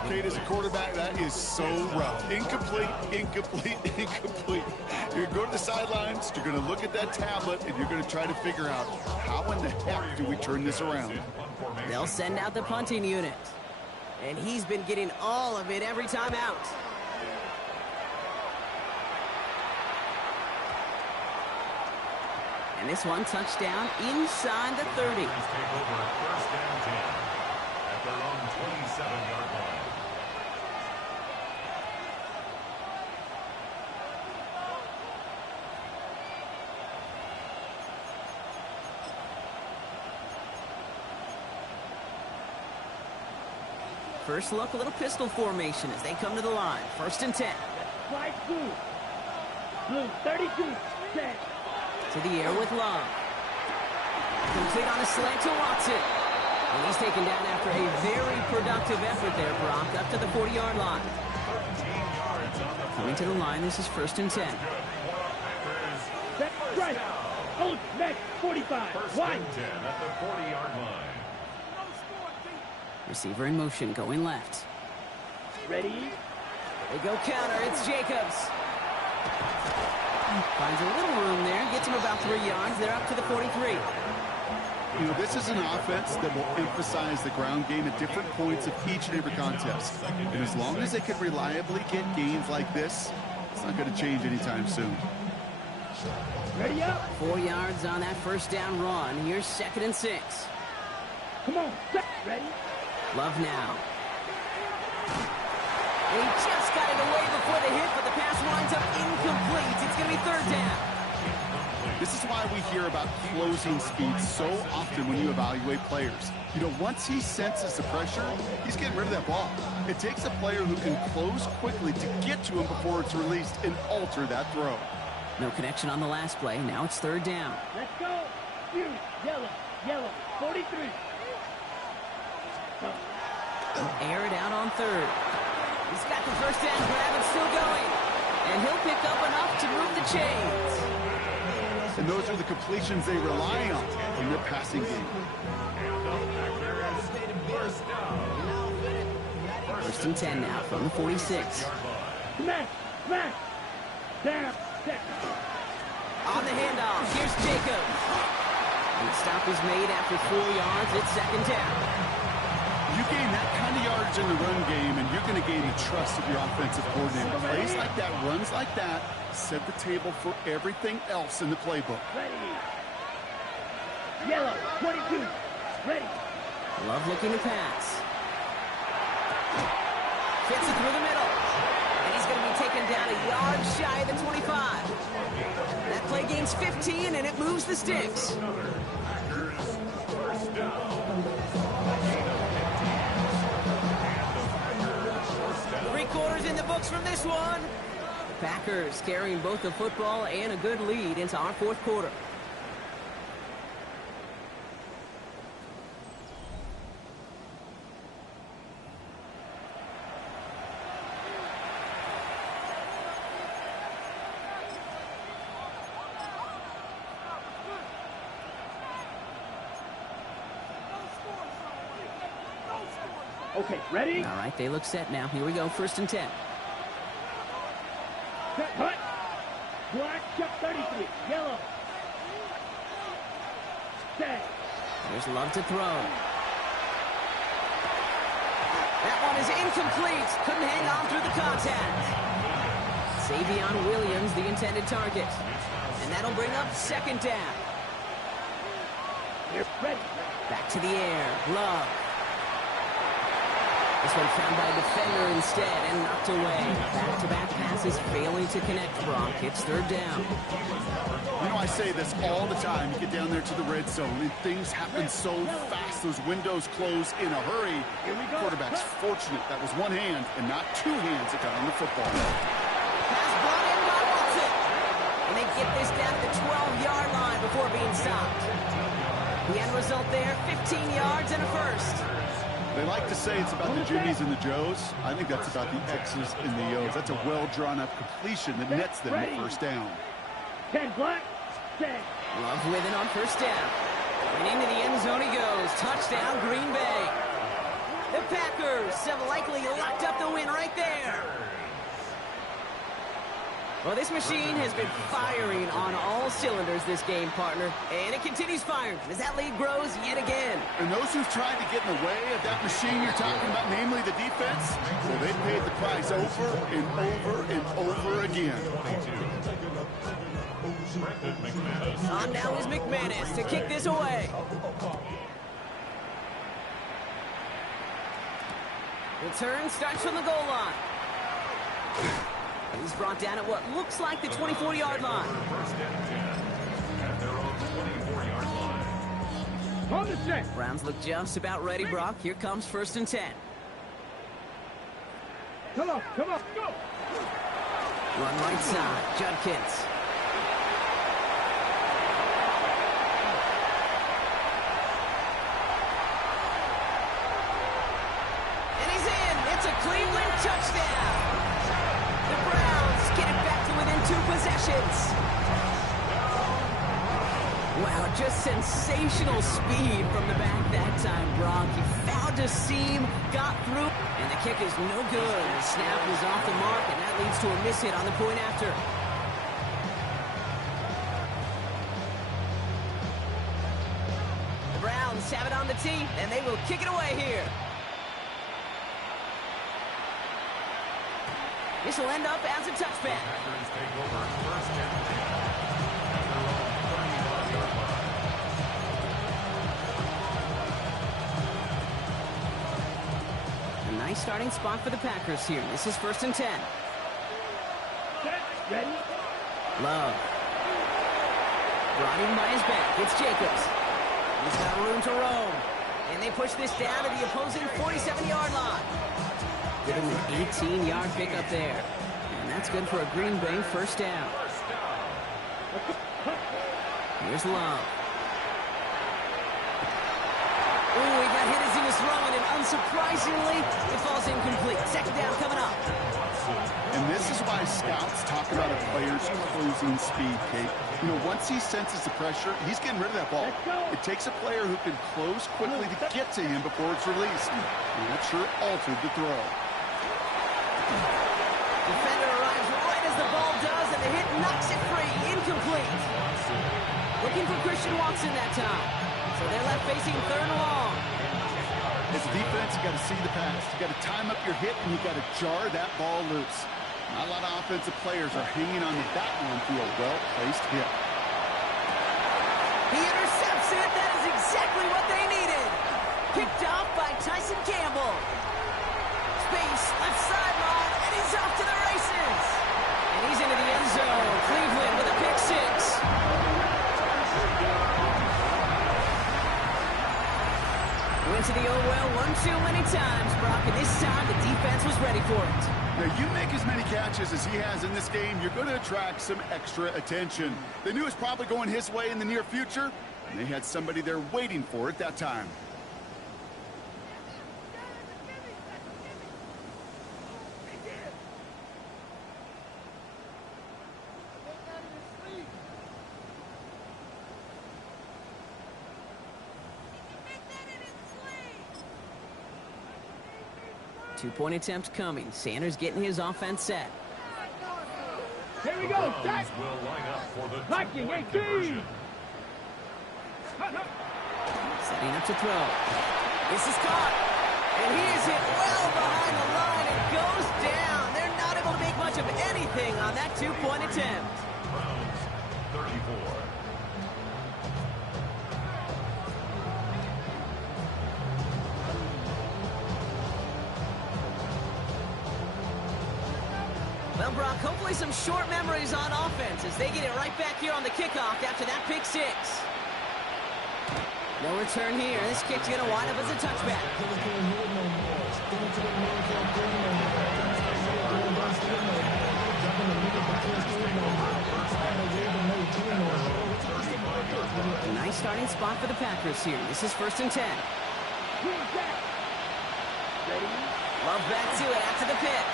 Kate, as a quarterback, that is so rough. Incomplete, incomplete, incomplete. You're going to go to the sidelines, you're going to look at that tablet, and you're going to try to figure out how in the heck do we turn this around. They'll send out the punting unit. And he's been getting all of it every time out. And this one touchdown inside the 30. Take over first and 10 at their own 27-yard line. First look, a little pistol formation as they come to the line. First and 10. Flight blue. Blue 32. Set. To the air with Love. Complete on a slant to Watson. And he's taken down after a very productive effort there, Brock, up to the 40-yard line. Coming to the line, this is first and 10. Set. Right. Hold. Next. 45. First One. and 10 at the 40-yard line. Receiver in motion, going left. Ready. They go counter, it's Jacobs. Finds a little room there, gets him about 3 yards. They're up to the 43. You know, this is an offense that will emphasize the ground game at different points of each and every contest. And as long as they can reliably get gains like this, it's not going to change anytime soon. Ready up. 4 yards on that first down run. Here's second and 6. Come on. Set. Ready. Love now. And he just got it away before the hit, but the pass winds up incomplete. It's going to be third down. This is why we hear about closing speed so often when you evaluate players. You know, once he senses the pressure, he's getting rid of that ball. It takes a player who can close quickly to get to him before it's released and alter that throw. No connection on the last play. Now it's third down. Let's go. You. Yellow. Yellow. 43. Air it out on third. He's got the first down grab and still going. And he'll pick up enough to move the chains. And those are the completions they rely on in their passing game. First and 10 now from the 46. Smash. Smash. Down. Set. On the handoff, here's Jacob. And the stop is made after 4 yards. It's second down. You gain that kind of yardage in the run game, and you're going to gain the trust of your offensive coordinator. Plays like that, runs like that, set the table for everything else in the playbook. Ready. Yellow. 22. Ready. Love looking to pass. Fits it through the middle. And he's going to be taken down a yard shy of the 25. That play gains 15, and it moves the sticks. First down. 3 quarters in the books from this one. The Packers carrying both the football and a good lead into our fourth quarter. Okay, ready? All right, they look set now. Here we go, 1st and 10. Set, cut. Black, check 33. Yellow. Set. There's Love to throw. That one is incomplete. Couldn't hang on through the contact. Savion Williams, the intended target. And that'll bring up 2nd down. You're ready. Back to the air. Love. This one found by a defender instead and knocked away. Back-to-back passes failing to connect. Brock. It's 3rd down. You know, I say this all the time. You get down there to the red zone, and things happen so fast. Those windows close in a hurry. Quarterback's fortunate that was one hand and not 2 hands that got on the football. Pass brought in by Wilson. And they get this down to the 12-yard line before being stopped. The end result there, 15 yards and a 1st. They like to say it's about the Jimmies and the Joes. I think that's about the X's and the O's. That's a well-drawn-up completion that nets them the 1st down. 10 black, 10. Love with it on 1st down. And into the end zone he goes. Touchdown, Green Bay. The Packers have likely locked up the win right there. Well, this machine has been firing on all cylinders this game, partner. And it continues firing as that lead grows yet again. And those who've tried to get in the way of that machine you're talking about, namely the defense, well, they paid the price over and over and over again. On now is McManus to kick this away. Return starts from the goal line. He's brought down at what looks like the 24-yard line. On the set. Browns look just about ready, Brock. Here comes 1st and 10. Come on, go. Run right side, Judkins. And he's in. It's a Cleveland touchdown. The Browns get it back to within 2 possessions. Wow, just sensational speed from the back that time, Brock. He found a seam, got through, and the kick is no good. The snap was off the mark, and that leads to a miss hit on the point after. The Browns have it on the tee, and they will kick it away here. This will end up as a touchback. A nice starting spot for the Packers here. This is 1st and 10. Set, ready. Love. Brought in by his back. It's Jacobs. He's got room to roam. And they push this down to the opposing 47-yard line. Give him an 18-yard pickup there. And that's good for a Green Bay 1st down. Here's Love. Ooh, he got hit as he was throwing, and unsurprisingly, it falls incomplete. 2nd down coming up. And this is why scouts talk about a player's closing speed, Kate. You know, once he senses the pressure, he's getting rid of that ball. It takes a player who can close quickly to get to him before it's released. And that sure altered the throw. Defender arrives right as the ball does, and the hit knocks it free. Incomplete. Looking for Christian Watson that time. So they're left facing 3rd and long. As a defense, you got to see the pass. You got to time up your hit, and you got to jar that ball loose. Not a lot of offensive players are hanging on to that one through a well-placed hit. He intercepts it. That is exactly what they needed. Picked off by Tyson Campbell. Space, left sideline, and he's off to the races. And he's into the end zone. Cleveland with a pick 6. Went to the oh well one too many times, Brock, and this time the defense was ready for it. Now, you make as many catches as he has in this game, you're going to attract some extra attention. They knew it was probably going his way in the near future, and they had somebody there waiting for it that time. 2-point attempt coming. Sanders getting his offense set. Here we The go. Browns Set. will line up for the Viking two-point 18. conversion. Setting up to throw. This is caught. And he is hit well behind the line and goes down. They're not able to make much of anything on that 2-point attempt. Browns 34. Well, Brock, hopefully some short memories on offense as they get it right back here on the kickoff after that pick six. No return here. This kick's going to wind up as a touchback. A nice starting spot for the Packers here. This is 1st and 10. Love back to it after the pick.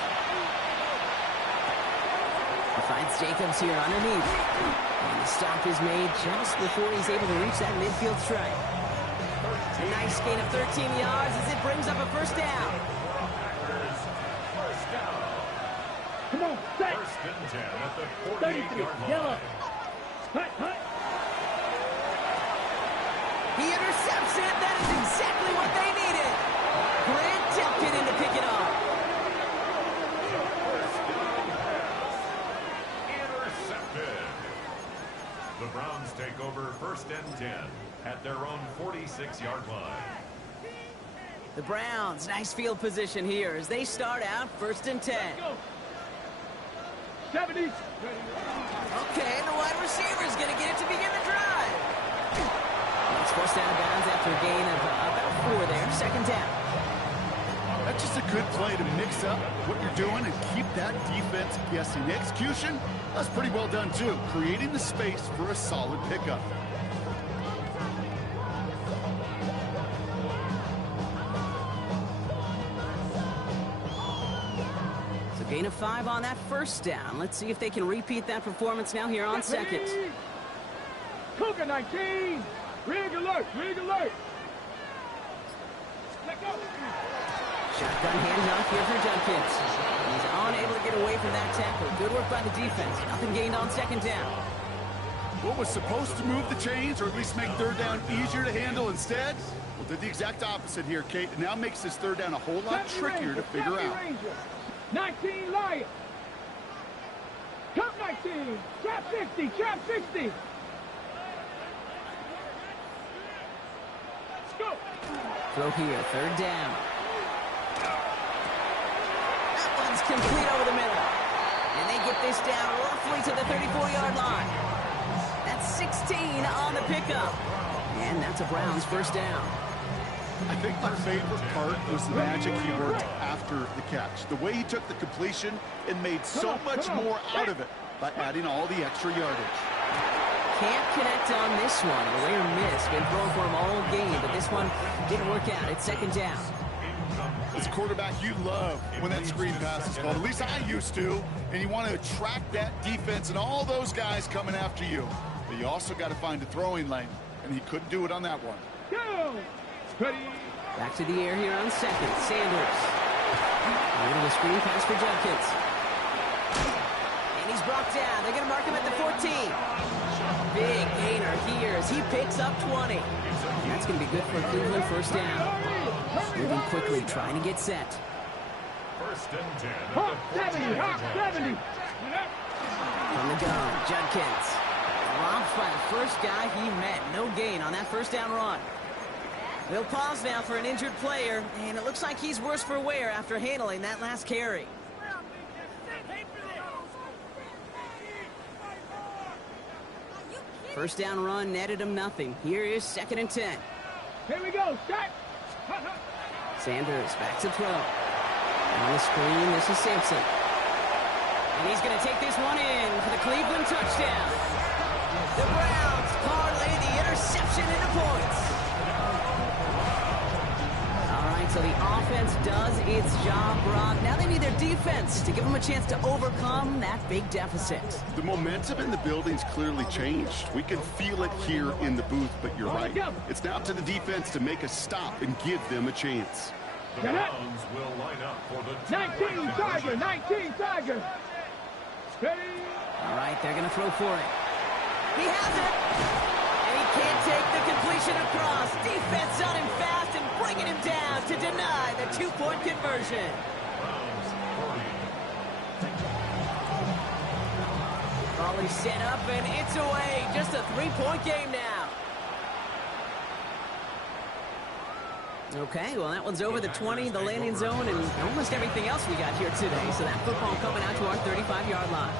He finds Jacobs here underneath. And the stop is made just before he's able to reach that midfield strike. A nice gain of 13 yards as it brings up a 1st down. First down. Come on, set. 1st and 10 at the 33. 48-yard line. Yellow. Hut, hut. He intercepts it. That is exactly what they needed. Grant tapped it in to pick it off. Intercepted. The Browns take over 1st and 10 at their own 46-yard line. The Browns, nice field position here as they start out 1st and 10. Go. 70. Okay, the wide receiver's going to get it to begin the drive. It's forced out of bounds after a gain of about 4 there. 2nd down. That's just a good play to mix up what you're doing and keep that defense guessing. The execution, that's pretty well done too, creating the space for a solid pickup. So gain of 5 on that 1st down. Let's see if they can repeat that performance now here on 2nd. Cougar 19. Rig alert. Rig alert. Let go. Shotgun handoff here for Judkins. He's unable to get away from that tackle. Good work by the defense. Nothing gained on 2nd down. What was supposed to move the chains or at least make 3rd down easier to handle instead? Well, did the exact opposite here, Kate. It now makes this 3rd down a whole lot trickier to figure out. 19 Lions. Top 19. Trap 60. Trap 60. Let's go. Throw here, 3rd down. That one's complete over the middle. And they get this down roughly to the 34-yard line. That's 16 on the pickup. And that's a Browns 1st down. I think my favorite part was the magic he worked after the catch. The way he took the completion and made so much more out of it by adding all the extra yardage. Can't connect on this one. A rare miss. Been thrown for him all game, but this one didn't work out. It's 2nd down. As a quarterback, you love when that screen pass is called. At least I used to. And you want to attract that defense and all those guys coming after you. But you also got to find a throwing lane. And he couldn't do it on that one. Go. Ready. Back to the air here on 2nd. Sanders. A little screen pass for Judkins. And he's brought down. They're going to mark him at the 14. Big gainer here as he picks up 20. And that's going to be good for Cleveland 1st down. Moving quickly, trying to get set. 1st and 10 at Hawk the 70. Hawk 70. From the gun, Judkins. Dropped by the first guy he met. No gain on that 1st down run. We'll pause now for an injured player, and it looks like he's worse for wear after handling that last carry. First down run netted him nothing. Here is 2nd and 10. Here we go. Set. Sanders back to throw. And on the screen, this is Sampson. And he's going to take this one in for the Cleveland touchdown. The Browns parlay the interception into points. All right, so the offense does its job, Brock. Now they need their defense to give them a chance to overcome that big deficit. The momentum in the building's clearly changed. We can feel it here in the booth, but you're right. It's now up to the defense to make a stop and give them a chance. The Get it. Browns will line up for the 19 Tiger, 19 Tiger. Ready? All right, they're going to throw for it. He has it. And he can't take the completion across. Defense on him fast and bringing him down to deny the two-point conversion. Browns 40. Ball is set up and it's away. Just a three-point game now. Okay, well, that one's over the 20, the landing zone, and almost everything else we got here today. So that football coming out to our 35-yard line.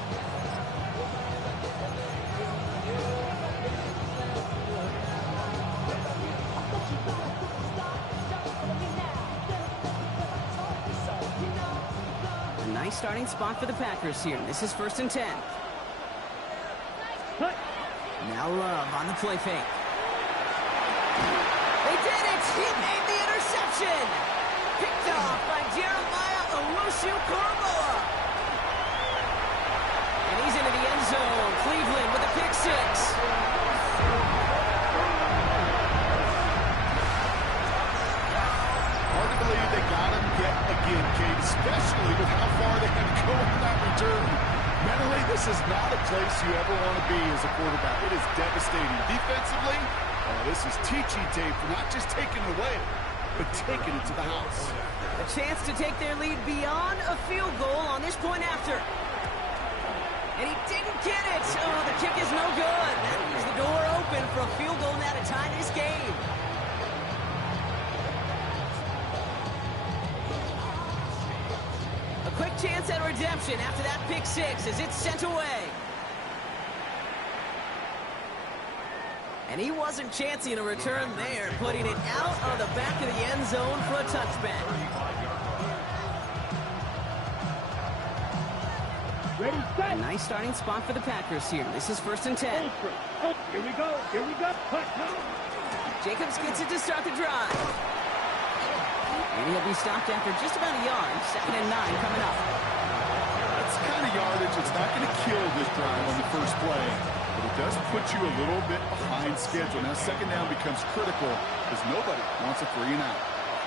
A nice starting spot for the Packers here. This is 1st and 10. Now Love on the play fake. They did it! He made the interception! Picked off by Jeremiah Owusu-Koramoah. And he's into the end zone. Cleveland with a pick six. Hard to believe they got him yet again, Kate, especially with how far they had to go on that return. Mentally, this is not a place you ever want to be as a quarterback. It is devastating. Defensively, this is teaching tape for not just taking it away, but taking it to the house. A chance to take their lead beyond a field goal on this point after. And he didn't get it. Oh, the kick is no good. That leaves the door open for a field goal now to tie this game. A quick chance at redemption after that pick six as it's sent away. And he wasn't chancing a return there, putting it out of the back of the end zone for a touchback. Ready, set. A nice starting spot for the Packers here. This is 1st and 10. Oh, here we go, here we go. Jacobs gets it to start the drive. And he'll be stopped after just about a yard. 2nd and 9 coming up. It's the kind of yardage that's not going to kill this drive on the first play, but it does put you a little bit behind schedule. Now 2nd down becomes critical because nobody wants a 3 and out.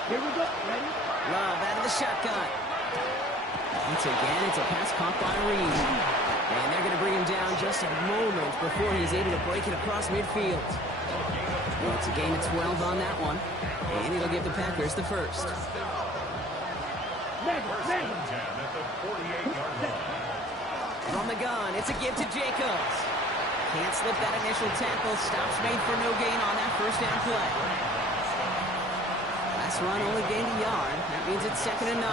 Here we go, ready? Love out of the shotgun. Once again, it's a pass caught by Reed. And they're going to bring him down just a moment before he's able to break it across midfield. Well, it's a gain of 12 on that one. And it'll give the Packers the first. First and 10 at the 48-yard line. From the gun, it's a give to Jacobs. Can't slip that initial tackle. Stops made for no gain on that first down play. Last run only gained a yard. That means it's 2nd and 9.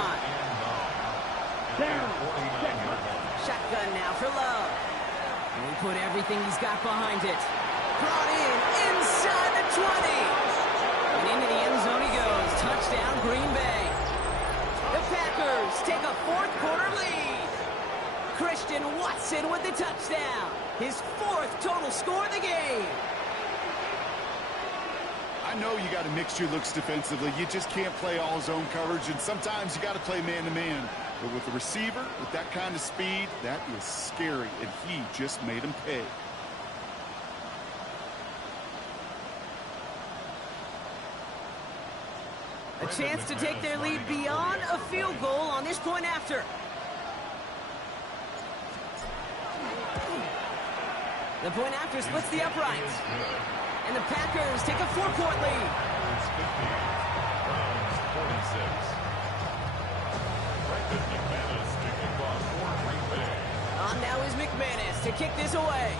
Down. Shotgun now for Love. And he put everything he's got behind it. Brought in inside the 20. And into the end zone he goes. Touchdown, Green Bay. The Packers take a fourth-quarter lead. Christian Watson with the touchdown. His 4th total score of the game. I know you got to mix your looks defensively. You just can't play all zone coverage, and sometimes you got to play man-to-man. But with the receiver, with that kind of speed, that is scary, and he just made him pay. A chance to take their lead beyond a field goal on this point after. The point after splits the uprights. And the Packers take a 4-point lead. Browns 46. Brandon McManus to kick off for Green Bay. On now is McManus to kick this away.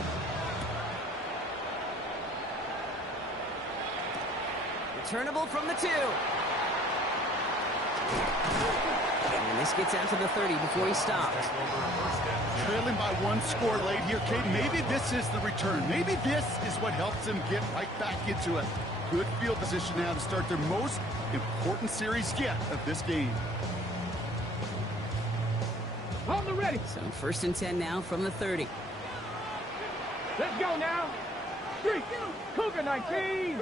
Returnable from the 2. And this gets out to the 30 before he stops. Trailing by 1 score late here, Kate. Maybe this is the return. Maybe this is what helps them get right back into it. Good field position now to start their most important series yet of this game. On the ready. So 1st and 10 now from the 30. Let's go now. 3, Cougar 19.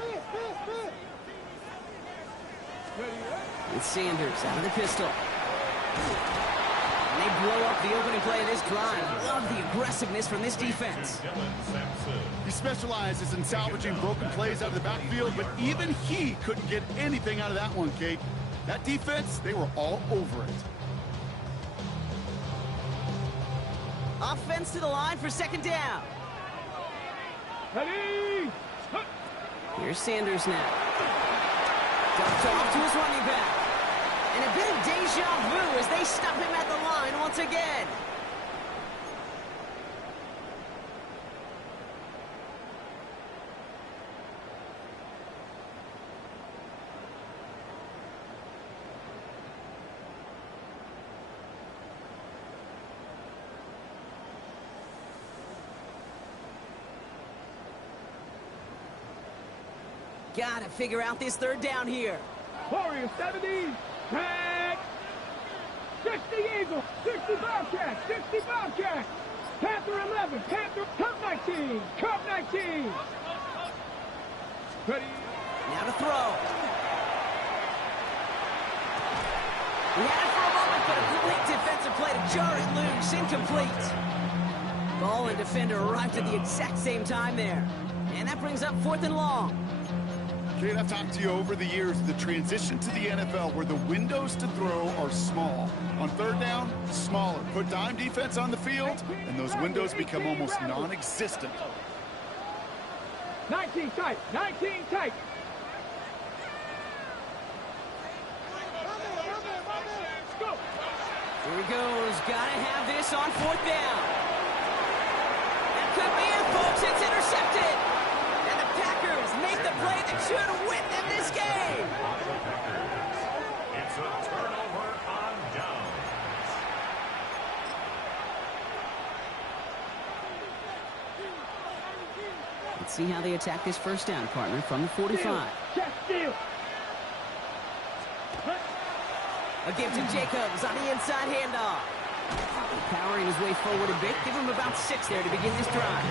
It's Sanders out of the pistol. And they blow up the opening play of this drive. Love the aggressiveness from this defense. He specializes in salvaging broken plays out of the backfield, but even he couldn't get anything out of that one, Kate. That defense, they were all over it. Offense to the line for second down. Ready? Here's Sanders now. Dumped off to his running back. And a bit of deja vu as they stop him at the line once again. Gotta figure out this third down here. Warrior 70. Tag. 60 Eagle. 60 Bobcat. 60 Bobcat. Panther 11. Panther. Cup 19. Cup 19. Ready. Now to throw. He had it for a moment, but a complete defensive play to jar it loose. Incomplete. Ball and defender arrived at the exact same time there. And that brings up 4th and long. Kate, I've talked to you over the years, the transition to the NFL where the windows to throw are small. On third down, smaller. Put dime defense on the field, and those windows become almost non-existent. 19 tight. 19 tight. Here he goes. Gotta have this on 4th down. That could be it, folks. It's intercepted. And the Packers make the play that should win them this game. It's a turnover on downs. Let's see how they attack this first down, partner, from the 45. Check steal. A give to Jacobs on the inside handoff. Powering his way forward a bit. Give him about 6 there to begin this drive.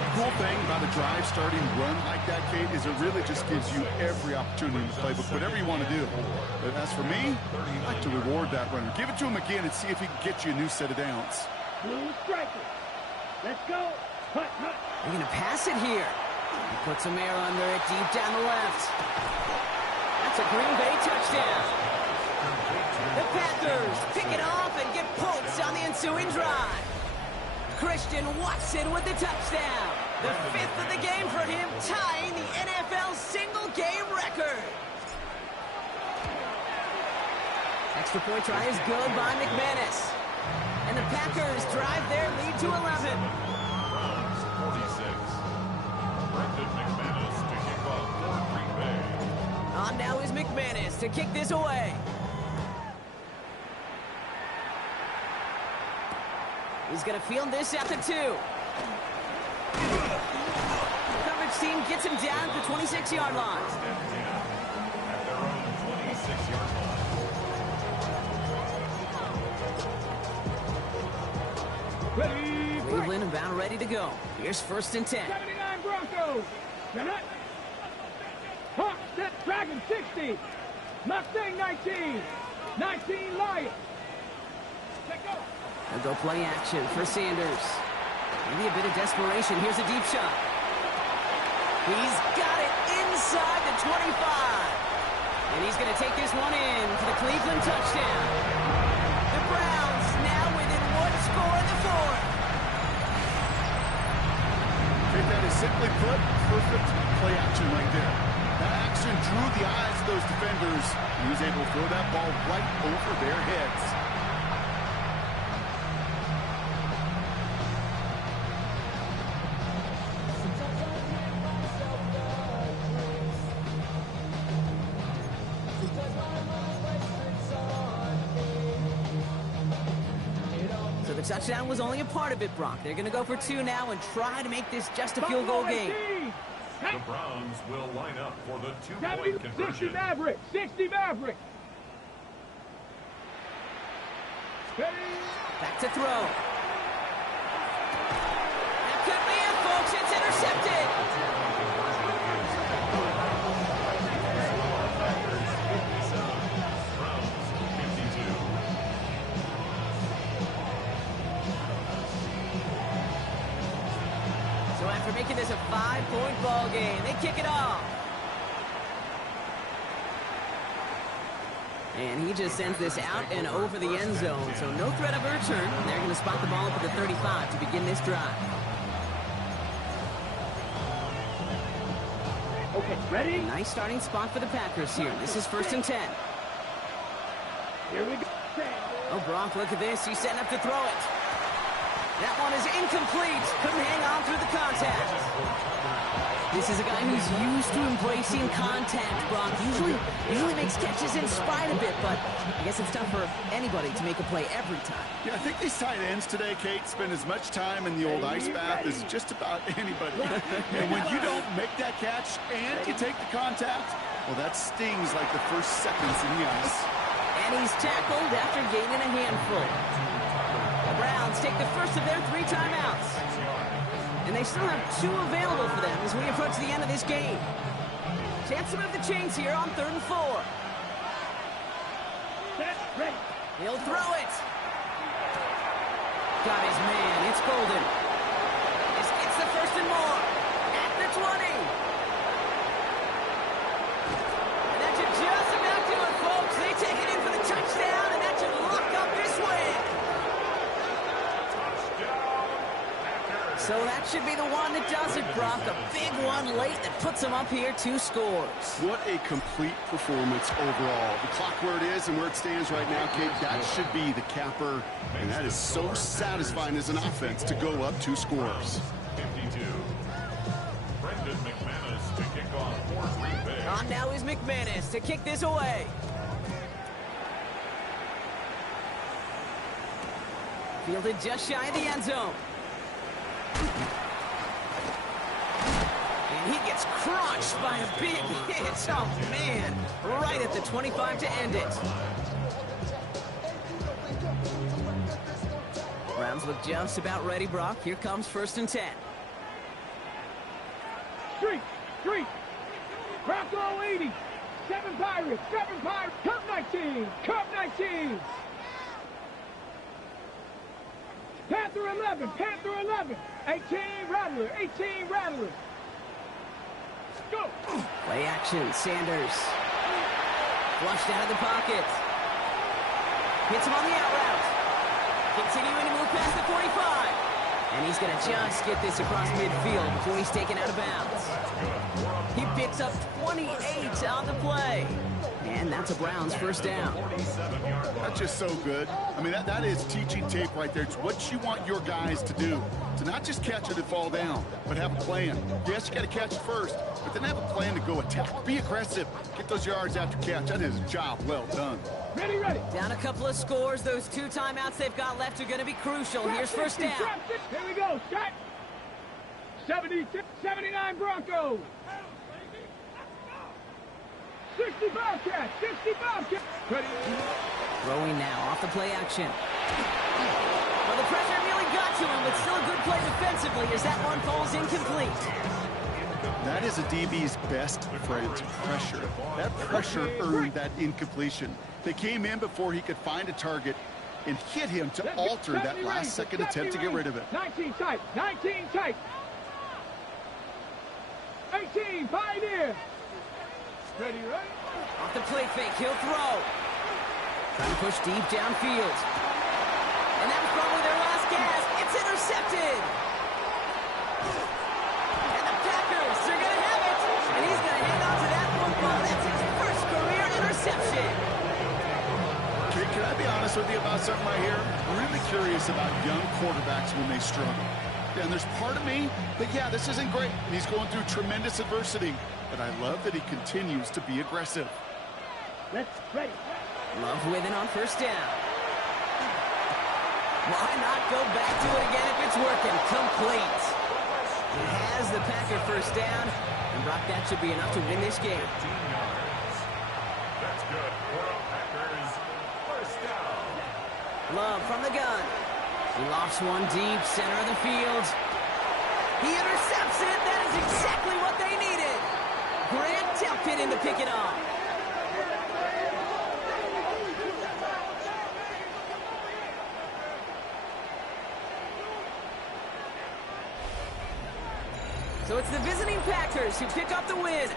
The cool thing about a drive starting run like that, Kate, is it really just gives you every opportunity in the playbook, whatever you want to do. But as for me, I like to reward that runner. Give it to him again and see if he can get you a new set of downs. Blue striker. Let's go. Hut, hut. They're going to pass it here. He puts some air under it deep down the left. That's a Green Bay touchdown. The Packers pick it off and get points on the ensuing drive. Christian Watson with the touchdown. The 5th of the game for him, tying the NFL single-game record. Extra point try is good by McManus. And the Packers drive their lead to 11. Browns 46. Brendan McManus to kick off for Green Bay. On now is McManus to kick this away. He's going to field this at the 2. Coverage team gets him down at the 26-yard line. At their own 26-yard line. Ready. Cleveland about ready to go. Here's 1st and 10. 79 Broncos. Cannot. Hawk, step, Dragon 60. Mustang 19. 19 Lions. Let go. They'll go play action for Sanders. Maybe a bit of desperation. Here's a deep shot. He's got it inside the 25. And he's going to take this one in for the Cleveland touchdown. The Browns now within 1 score in the 4th. Okay, that is simply put, perfect play action right there. That action drew the eyes of those defenders. He was able to throw that ball right over their heads. So the touchdown was only a part of it, Brock. They're going to go for 2 now and try to make this just a field goal game. The Browns will line up for the 2-point 60 conversion. Maverick. 60 Maverick. Ready. Back to throw. That could be it, folks. It's intercepted. So after making this a 5-point ball game, they kick it off. And he just sends this out and over the end zone. So no threat of a return. And they're going to spot the ball up at the 35 to begin this drive. Okay, ready? Nice starting spot for the Packers here. This is 1st and 10. Here we go. Oh, Brock, look at this. He's setting up to throw it. That one is incomplete. Couldn't hang on through the contact. This is a guy who's used to embracing contact, Brock. Usually makes catches in spite of it, but I guess it's tough for anybody to make a play every time. Yeah, I think these tight ends today, Kate, spend as much time in the old ice bath as just about anybody. And when you don't make that catch and you take the contact, well, that stings like the first seconds in the ice. And he's tackled after gaining a handful. The Browns take the first of their 3 timeouts. And they still have 2 available for them as we approach the end of this game. Chance to move the chains here on 3rd and 4. That's ready. He'll throw it. Got his man. It's Golden. This gets the first and more. At the 20. And that should just about do it, folks. They take it in for the touchdown, and that should lock up this win. So that should be the one that does it, Brock. A big one late that puts them up here 2 scores. What a complete performance overall. The clock where it is and where it stands right now, Kate, that should be the capper. And that is so satisfying as an offense to go up 2 scores. 52. Brendan McManus to kick off for Green Bay. On now is McManus to kick this away. Fielded just shy of the end zone. And he gets crushed by a big hit. Oh, man. Right at the 25 to end it. Browns look just about ready, Brock. Here comes 1st and 10. Street. Bronco 80. 7 Pirates. Cup 19. Panther 11. 18 Rattler. Go. Play action. Sanders. Flushed out of the pocket. Hits him on the out route. Continuing to move past the 45. And he's going to just get this across midfield before he's taken out of bounds. He picks up 28 on the play. And that's a Browns first down. That's just so good. I mean, that is teaching tape right there. It's what you want your guys to do. To not just catch it and fall down, but have a plan. Yes, you got to catch it first, but then have a plan to go attack. Be aggressive. Get those yards after catch. That is a job well done. Ready. Down a couple of scores. Those 2 timeouts they've got left are going to be crucial. Here's first down. Here we go. Start. 79 Broncos. 65 catch. Ready. Throwing now off the play action. Well, the pressure nearly got to him, but still a good play defensively as that one falls incomplete. That is a DB's best friend, pressure. That pressure earned that incompletion. They came in before he could find a target and hit him to alter that last-second attempt to get rid of it. 19 tight. 18 Pioneer. Ready. Off the play fake, he'll throw. Trying to push deep downfield. And that was probably their last gasp. It's intercepted. And the Packers are going to have it. And he's going to hang on to that football. That's his first career interception. Can I be honest with you about something right here? I'm really curious about young quarterbacks when they struggle. And there's part of me that, yeah, this isn't great. And he's going through tremendous adversity. But I love that he continues to be aggressive. Let's ready. Love winning on first down. Why not go back to it again if it's working? Complete. He has the Packer first down. And Brock, that should be enough to win this game. 15 yards. That's good for a Packers first down. Love from the gun. He lofts one deep, center of the field. He intercepts it. That is exactly what they needed. Grant Delpit in to pick it off. So it's the visiting Packers who pick up the win.